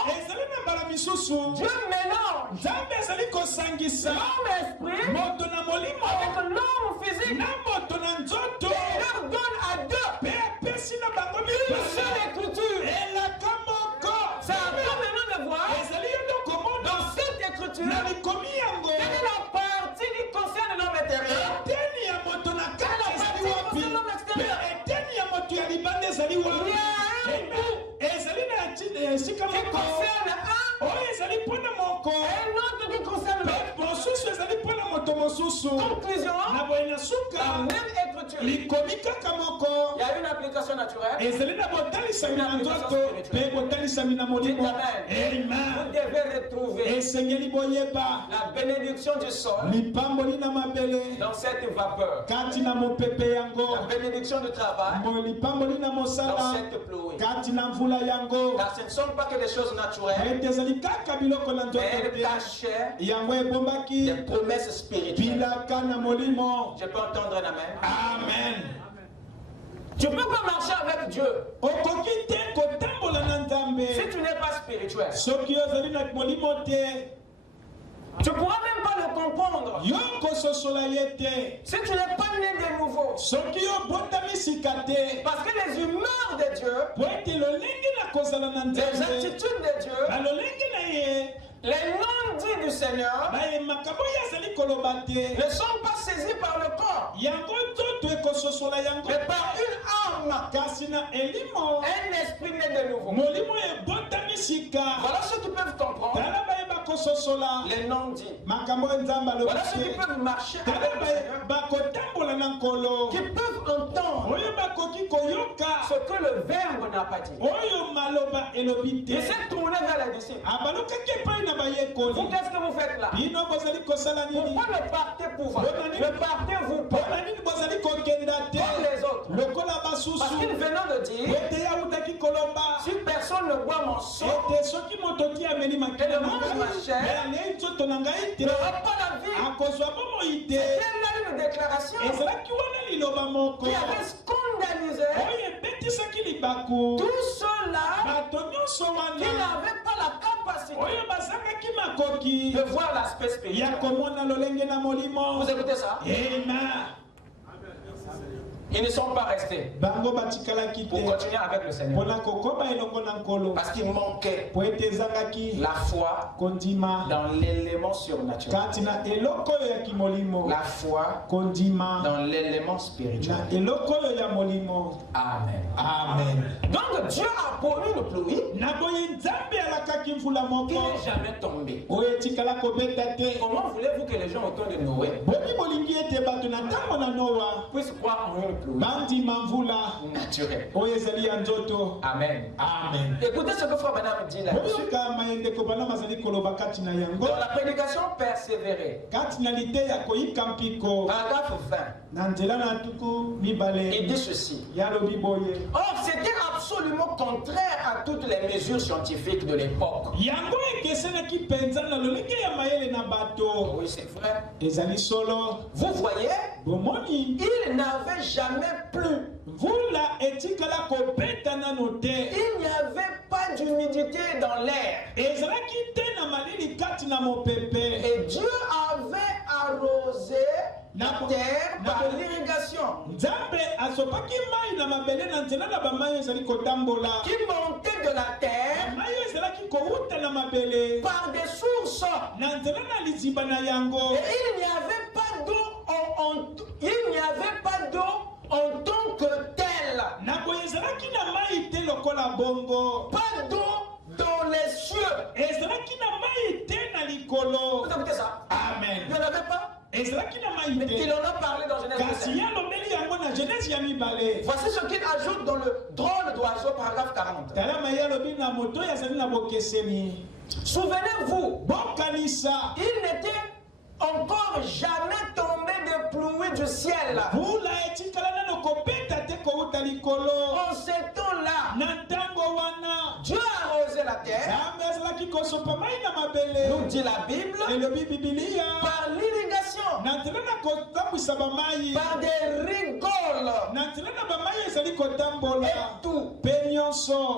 Dieu mélange l'homme esprit avec l'homme physique et leur donne à deux une seule écriture. Ça a maintenant de voir dans cette écriture quelle est la partie qui concerne l'homme intérieur, quelle est la partie qui concerne l'homme extérieur. Il y a un bout qui concerne un et l'autre qui concerne l'autre. Conclusion, la même écriture. Il y a une application naturelle et une application spirituelle. Dites amen. Vous devez retrouver la bénédiction du sol dans cette vapeur, la bénédiction du travail dans cette pluie. Car ce ne sont pas que des choses naturelles, mais cachées des promesses spirituelles. Je peux entendre un amen. Amen. Tu ne peux pas marcher avec Dieu si tu n'es pas spirituel. Tu ne pourras même pas le comprendre si tu n'es pas né de nouveau. Parce que les humeurs de Dieu, les attitudes de Dieu, les non-dits du Seigneur ne sont pas saisis par le corps, mais par une âme, un esprit né de nouveau. Voilà ceux qui peuvent comprendre les non-dits. Voilà ceux qui peuvent marcher avec le Seigneur, qui peuvent entendre ce que le Verbe n'a pas dit. Il s'est tourné vers les disciples. Vous, qu'est-ce que vous faites là? Pourquoi ne partez-vous pas? Ne partez-vous pas comme les autres? Parce qu'il venant de dire, si personne ne boit mon sang et ne mange ma chair, n'aura pas la vie. C'était là une déclaration qui avait scandalisé tous ceux-là qui n'avaient pas la capacité de voir l'aspect spirituel. Vous écoutez ça? Ils ne sont pas restés pour continuer avec le Seigneur. Parce qu'il manquait la foi dans l'élément surnaturel. La foi dans l'élément spirituel. Amen. Amen. Donc Dieu a promis une pluie qui n'est jamais tombée. Comment voulez-vous que les gens autour de Noé puissent croire en une pluie naturelle? Amen. Amen. Écoutez ce que Frère Branham dit là. Dans la prédication persévérée, paragraphe 20, il dit ceci. Or, c'était absolument contraire à toutes les mesures scientifiques de l'époque. Oui, c'est vrai. Vous voyez, il n'avait jamais plu. Il n'y avait pas d'humidité dans l'air. Et Dieu avait arrosé la terre par l'irrigation qui montait de la terre par des sources. Et il n'y avait pas d'eau en tant que telle. Pas d'eau dans les cieux. Vous écoutez ça? Amen. Il n'y en avait pas. Mais il en a parlé dans Genèse 5. Voici ce qu'il ajoute dans le drôle d'oiseau, paragraphe 40. Souvenez-vous, il n'était encore jamais tombé de pluie du ciel. En ce temps-là, Dieu a arrosé la terre, nous dit la Bible, par l'irrigation, par des rigoles, et tout,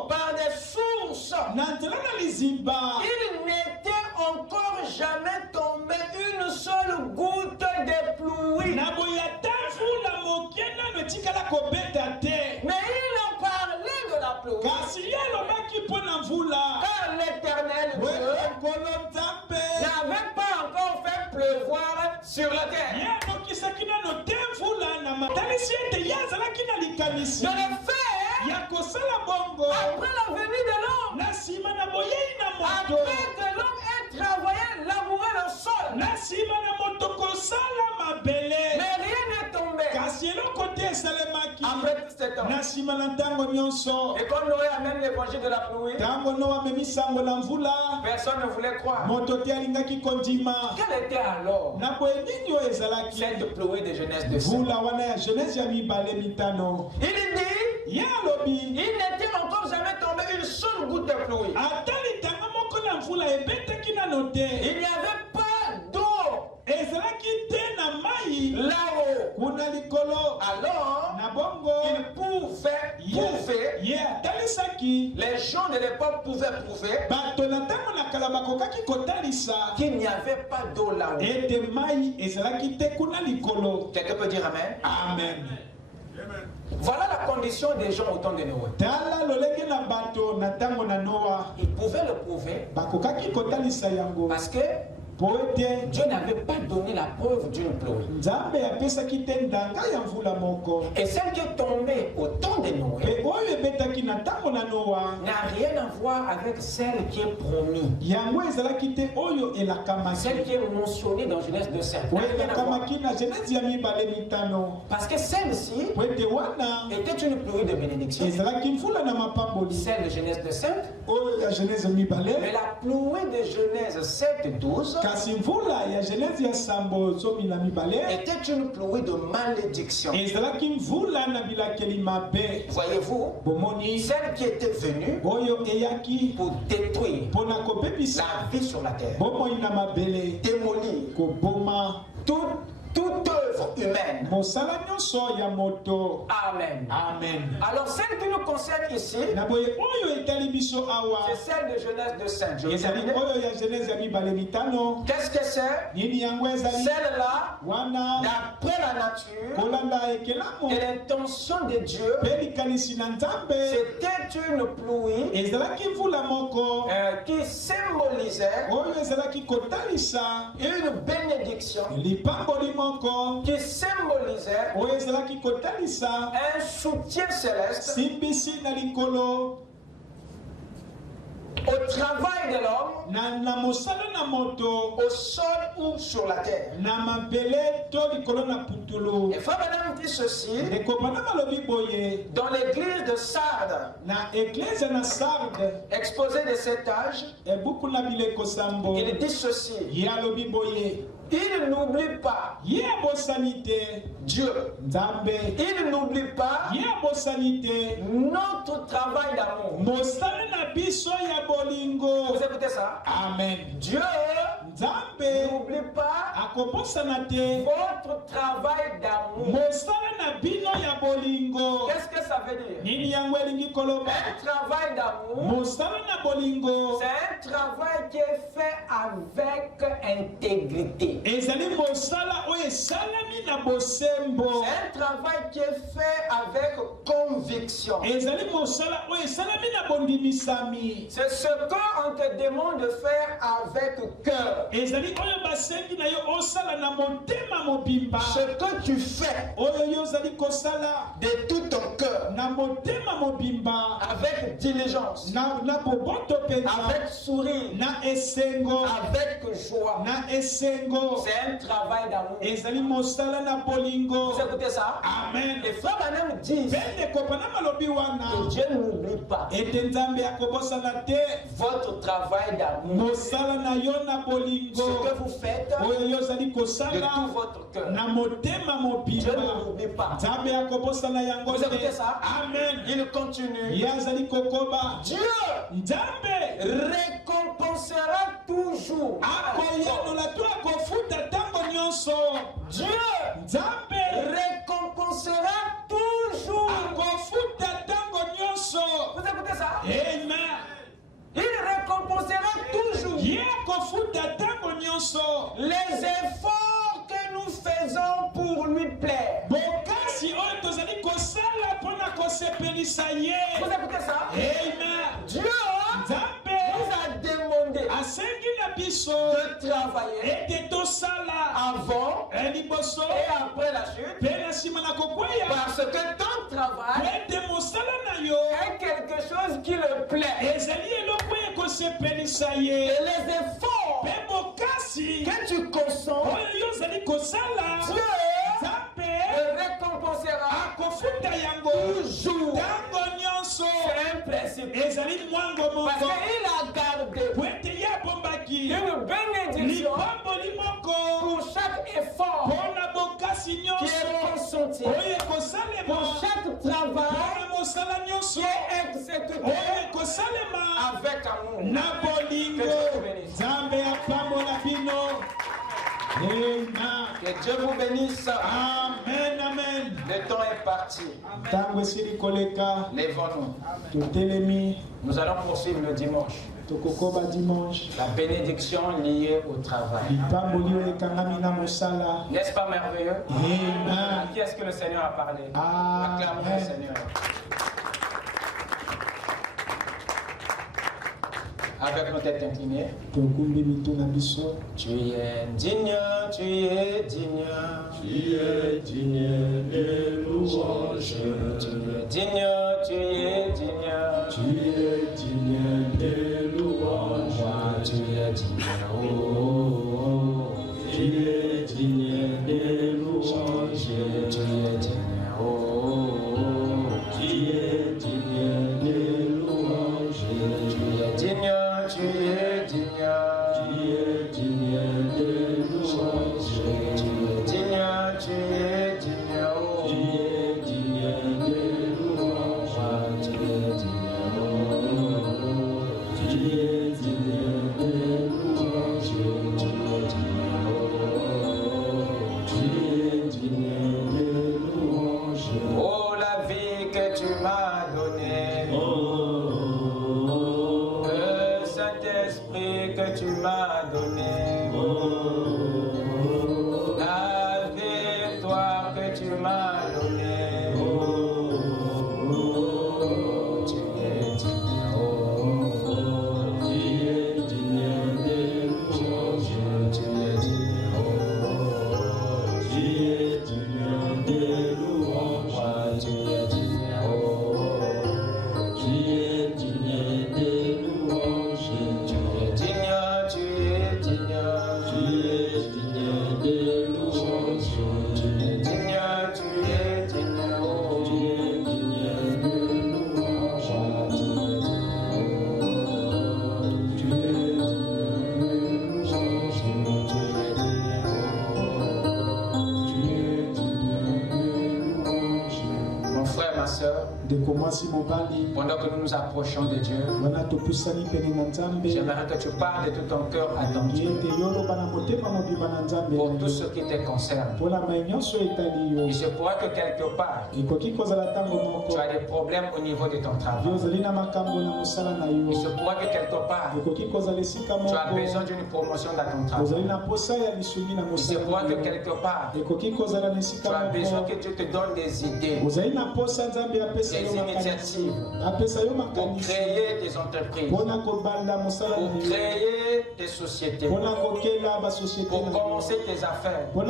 par des sources. Il n'était encore jamais tombé une seule goutte de pluie. Mais il a parlé de la pluie. Car l'Éternel Dieu n'avait pas encore fait pleuvoir sur la terre. Dans les faits, après la venue de l'homme, après que l'homme ait travaillé, labouré le sol, mais rien n'est tombé. Après tout ce temps, et quand Noé amène l'évangile de la pluie, personne ne voulait croire. Quelle était alors cette pluie de Genèse de 5? Il dit, il n'était encore jamais tombé une seule goutte de pluie. Il n'y avait pas d'eau là-haut. Alors, il pouvait les gens de l'époque pouvaient prouver qu'il n'y avait pas d'eau là-haut. Quelqu'un peut dire Amen? Amen. Voilà la condition des gens au temps de Noé. Ils pouvaient le prouver parce que Dieu n'avait pas donné la preuve d'une pluie. Et celle qui est tombée au temps de Noé n'a rien à voir avec celle qui est promise. Celle qui est mentionnée dans Genèse 2:5. Parce que celle-ci était une pluie de bénédiction. Celle de Genèse 2:5. Mais la pluie de Genèse 7:12 était une pluie de malédiction. Voyez-vous, celle qui était venue pour détruire la vie sur la terre, démolir toute œuvre humaine. Amen. Amen. Alors celle qui nous concerne ici, c'est celle de Genèse 2:5. Qu'est-ce que c'est? Celle-là, d'après la nature et l'intention de Dieu, c'était une pluie qui symbolisait une bénédiction, qui symbolisait un soutien céleste au travail de l'homme, au sol ou sur la terre. Et Frère Branham dit ceci dans l'église de Sardes, exposé de cet âge. Il dit ceci: il n'oublie pas Dieu. Il n'oublie pas notre travail d'amour. Vous écoutez ça? Amen. Dieu n'oublie pas votre travail d'amour. Qu'est-ce que ça veut dire? Un travail d'amour, c'est un travail qui est fait avec intégrité. C'est un travail qui est fait avec conviction. C'est ce qu'on te demande de faire avec cœur. Ce que tu fais de tout ton cœur, avec diligence, avec sourire, avec joie, c'est un travail d'amour. Vous écoutez ça? Amen. Les frères Branham disent que Dieu n'oublie pas votre travail d'amour. Ce que vous faites de tout votre cœur, Dieu ne l'oublie pas. Vous écoutez ça? Amen. Il continue. Dieu récompensera toujours. Dieu récompensera toujours. Vous écoutez ça? Amen. Il récompensera toujours les efforts que nous faisons pour lui plaire. Vous écoutez ça? Amen. Dieu nous a demandé de travailler avant et après la chute, parce que ton travail est quelque chose qui le plaît. Et les efforts que tu consens, Dieu le récompensera toujours. C'est un principe. Parce qu'il a gardé une bénédiction pour chaque effort qui est consenti, pour chaque travail qui est exécuté avec amour. Que Dieu vous bénisse. Amen, amen. Le temps est parti. Lèvons-nous. Nous allons poursuivre le dimanche. La bénédiction liée au travail. N'est-ce pas merveilleux? Amen. Qui est-ce que le Seigneur a parlé? Acclamons le Seigneur. Avec nos têtes inclinées. Tu es digne, tu es digne. Tu es digne des louanges. Tu es digne, tu es digne. Tu es digne des louanges. Tu es digne, oh. Tu es digne des louanges. Tu es digne, oh. Tu es digne des louanges. Tu es digne. Tu es digne, tu es digne des louanges. Tu es digne, tu es digne, oh. Tu es digne des louanges. Tu es digne, oh. Tu es digne des louanges. Tu es digne, oh. Tu es digne des louanges. Oh, la vie que tu m'as donnée. Que tu m'as donné, la victoire que tu m'as donnée, tu es digne, oh. Tu es digne des louanges. Tu es digne, oh. Tu es digne des louanges. Tu es digne, oh. Tu es digne des louanges. Tu es digne, tu es digne. Tu es digne des louanges. Tu es digne, tu es digne, oh. Tu es digne des louanges. Tu es digne des louanges. Mon frère, ma soeur, sœur, pendant que nous nous approchons de Dieu, j'aimerais que tu parles de tout ton cœur à ton Dieu pour tout ce qui te concerne. Il se pourrait que quelque part, tu as des problèmes au niveau de ton travail. Il se pourrait que quelque part, tu as besoin d'une promotion dans ton travail. Il se pourrait que quelque part, tu as besoin que Dieu te donne des idées, des initiatives pour créer des entreprises, pour créer des sociétés, pour commencer tes affaires, pour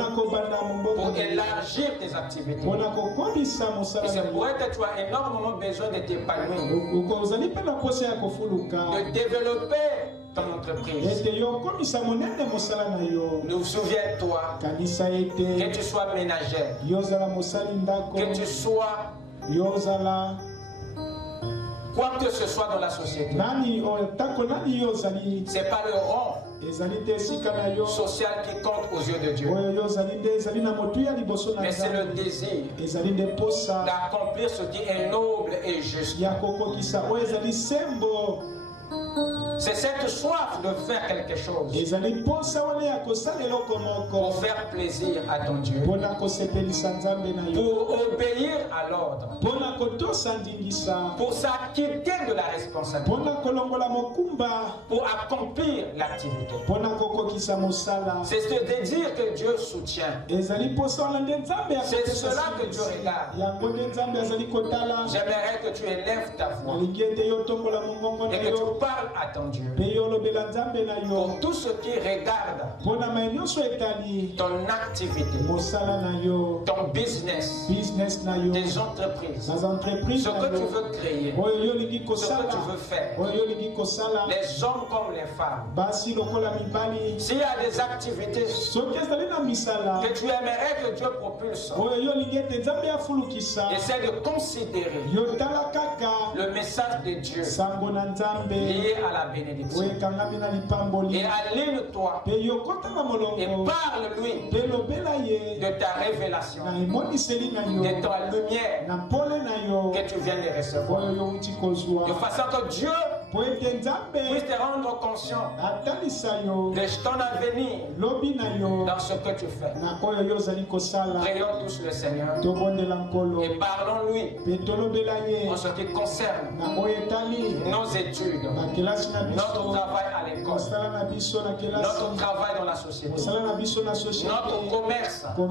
élargir tes activités. Il se pourrait que tu as énormément besoin de t'épanouir, de développer ton entreprise. Nous souviens-toi que tu sois ménagère, que tu sois quoi que ce soit dans la société. C'est pas le rang social qui compte aux yeux de Dieu, mais c'est le désir d'accomplir ce qui est noble et juste. C'est cette soif de faire quelque chose pour faire plaisir à ton Dieu, pour obéir à l'ordre, pour s'acquitter de la responsabilité, pour accomplir l'activité. C'est se dire que Dieu soutient. C'est cela que Dieu regarde. J'aimerais que tu élèves ta voix et que tu parles à ton Dieu pour tout ce qui regarde ton activité, ton business, tes entreprises, ce que tu veux créer, ce que tu veux faire, les hommes comme les femmes. S'il y a des activités que tu aimerais que Dieu propulse, essaie de considérer le message de Dieu lié à la bénédiction. Et aligne-toi et parle-lui de ta révélation, de ta lumière que tu viens de recevoir, de façon que Dieu puisse te rendre conscient de ton avenir dans ce que tu fais. Prions tous le Seigneur et parlons-lui en ce qui concerne nos études, notre travail à l'école, notre travail dans la société, notre commerce, nos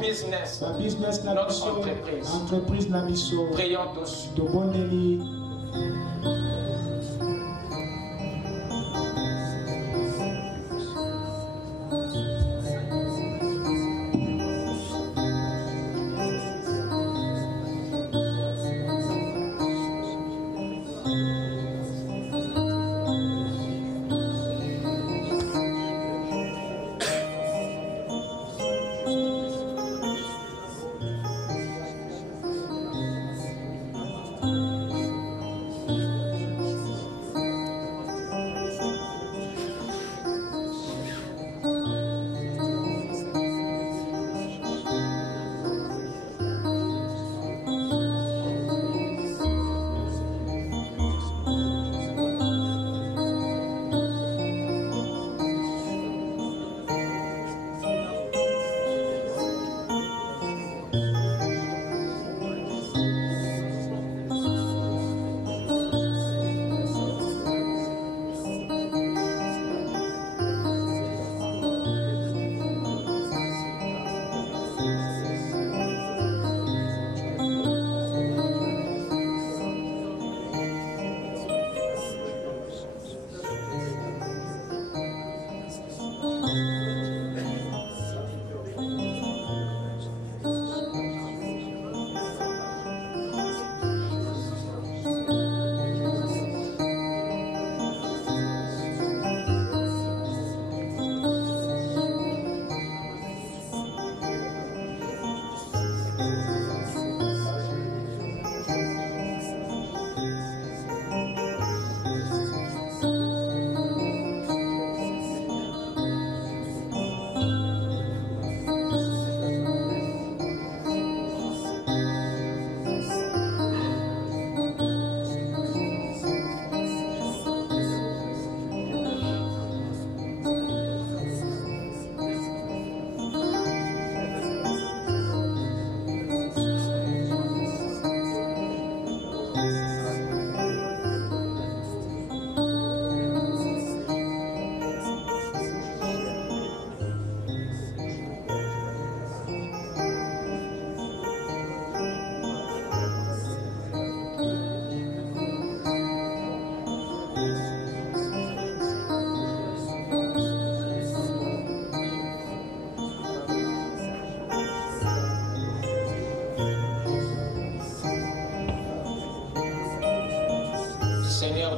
business, notre entreprise. Prions tous.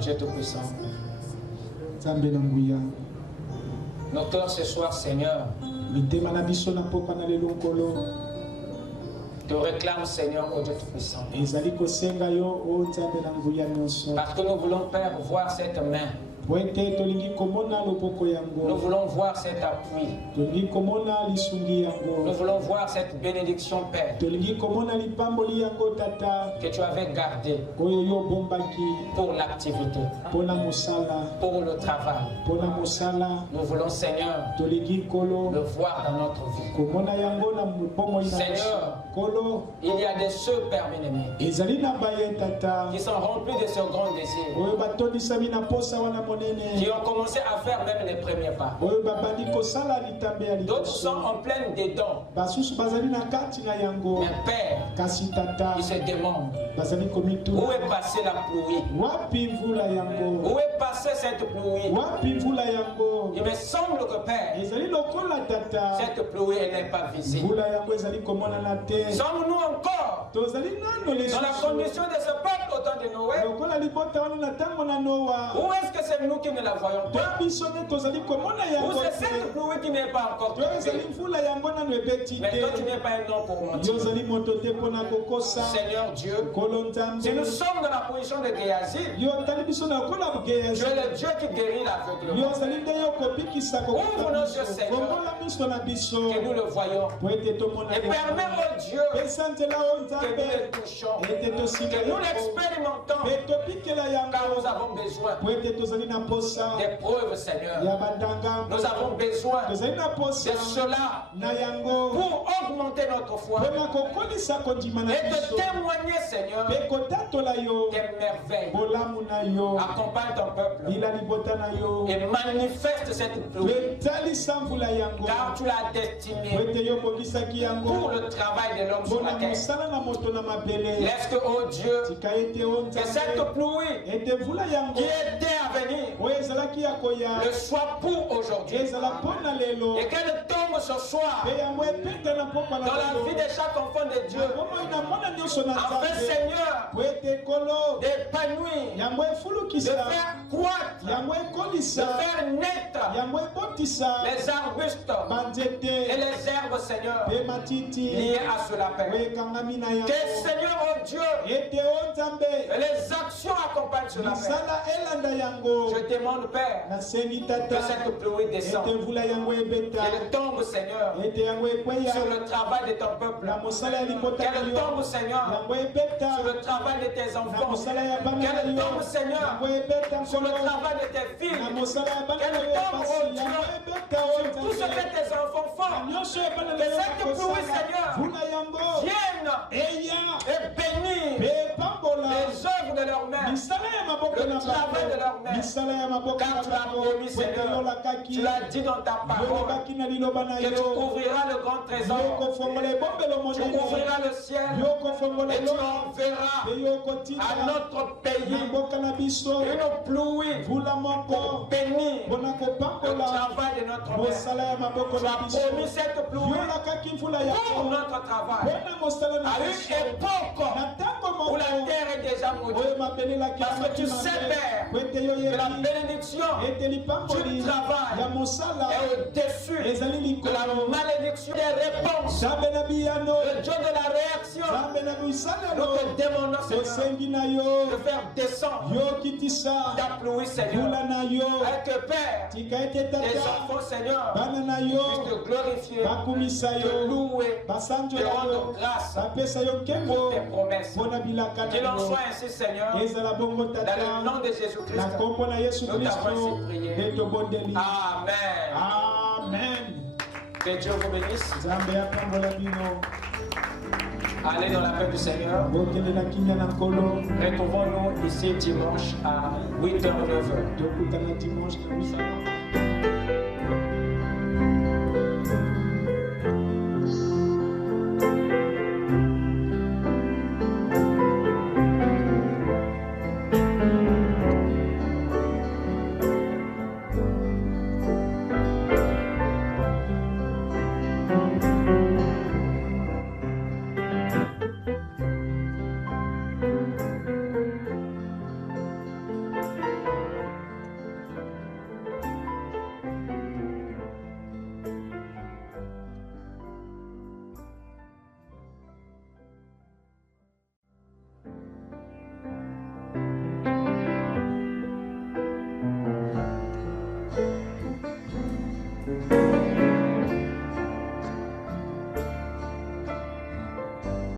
Dieu Tout-Puissant. Nos cœurs ce soir, Seigneur, te réclament, Seigneur, au Dieu Tout-Puissant. Parce que nous voulons, Père, voir cette main. Nous voulons voir cet appui. Nous voulons voir cette bénédiction, Père, que tu avais gardée pour l'activité, pour le travail. Nous voulons, Seigneur, le voir dans notre vie. Seigneur, il y a des ceux, Père bien-aimé, qui sont remplis de ce grand désir, qui ont commencé à faire même les premiers pas. D'autres sont en pleine des dons. Mais Père, ils se demandent où est passée la pluie? Où est passée cette pluie? Il me semble que Père, cette pluie n'est pas visible. Sommes-nous encore dans la condition de ce peuple au temps de Noé? Où est-ce que c'est nous qui ne la voyons pas? Ou c'est cette pluie qui n'est pas encore tombée? Mais toi tu n'es pas un nom pour mentir. Seigneur Dieu, si nous sommes dans la position de Géasi, tu es le Dieu qui guérit l'aveuglement. Ouvre nos yeux, Seigneur, que nous le voyons. Et permets, oh Dieu, que nous le touchons, que nous l'expérimentons, car nous avons besoin des preuves, Seigneur. Nous avons besoin de cela pour augmenter notre foi et de témoigner, Seigneur, des merveilles. Accompagne ton peuple et manifeste cette pluie, car tu l'as destinée pour le travail de l'homme sur la terre. Laisse que, oh Dieu, que cette pluie qui était à venir le soit pour aujourd'hui et qu'elle tombe ce soir dans la vie de chaque enfant de Dieu, afin, Seigneur, d'épanouir, de faire croître, de faire naître les arbustes et les herbes, Seigneur, liées à ce lapin. Que, Seigneur, oh Dieu, les actions accompagnent ce lapin. Je demande, Père, que cette pluie descende, qu'elle tombe, Seigneur, sur le travail de ton peuple, qu'elle tombe, Seigneur, sur le travail de tes enfants, qu'elle tombe, Seigneur, sur le travail de tes filles, qu'elle tombe, oh Dieu, sur tout ce que tes enfants font, que cette pluie, Seigneur, vienne et bénisse les œuvres de leurs mains, le travail de leurs mains, car tu l'as promis, Seigneur, tu l'as dit dans ta parole, que tu ouvriras le grand trésor, tu ouvriras le ciel et tu enverras à notre pays une pluie pour bénir le travail de notre main. Tu as promis cette pluie pour notre travail. À une époque où la terre est déjà maudite, parce que tu sais, Père, que la bénédiction du travail est au-dessus de la malédiction des réponses. Le Dieu de la réaction, nous te demandons, Seigneur, de faire descendre ta pluie, Seigneur, avec que, Père, tes enfants, Seigneur, puissent te glorifier, te louer, te rendre grâce pour tes promesses. Qu'il en soit ainsi, Seigneur, dans le nom de Jésus-Christ. Nous t'avons ainsi prié. Amen. Amen. Que Dieu vous bénisse. Allez dans la paix du Seigneur. Retrouvons-nous ici dimanche à 8h-9h.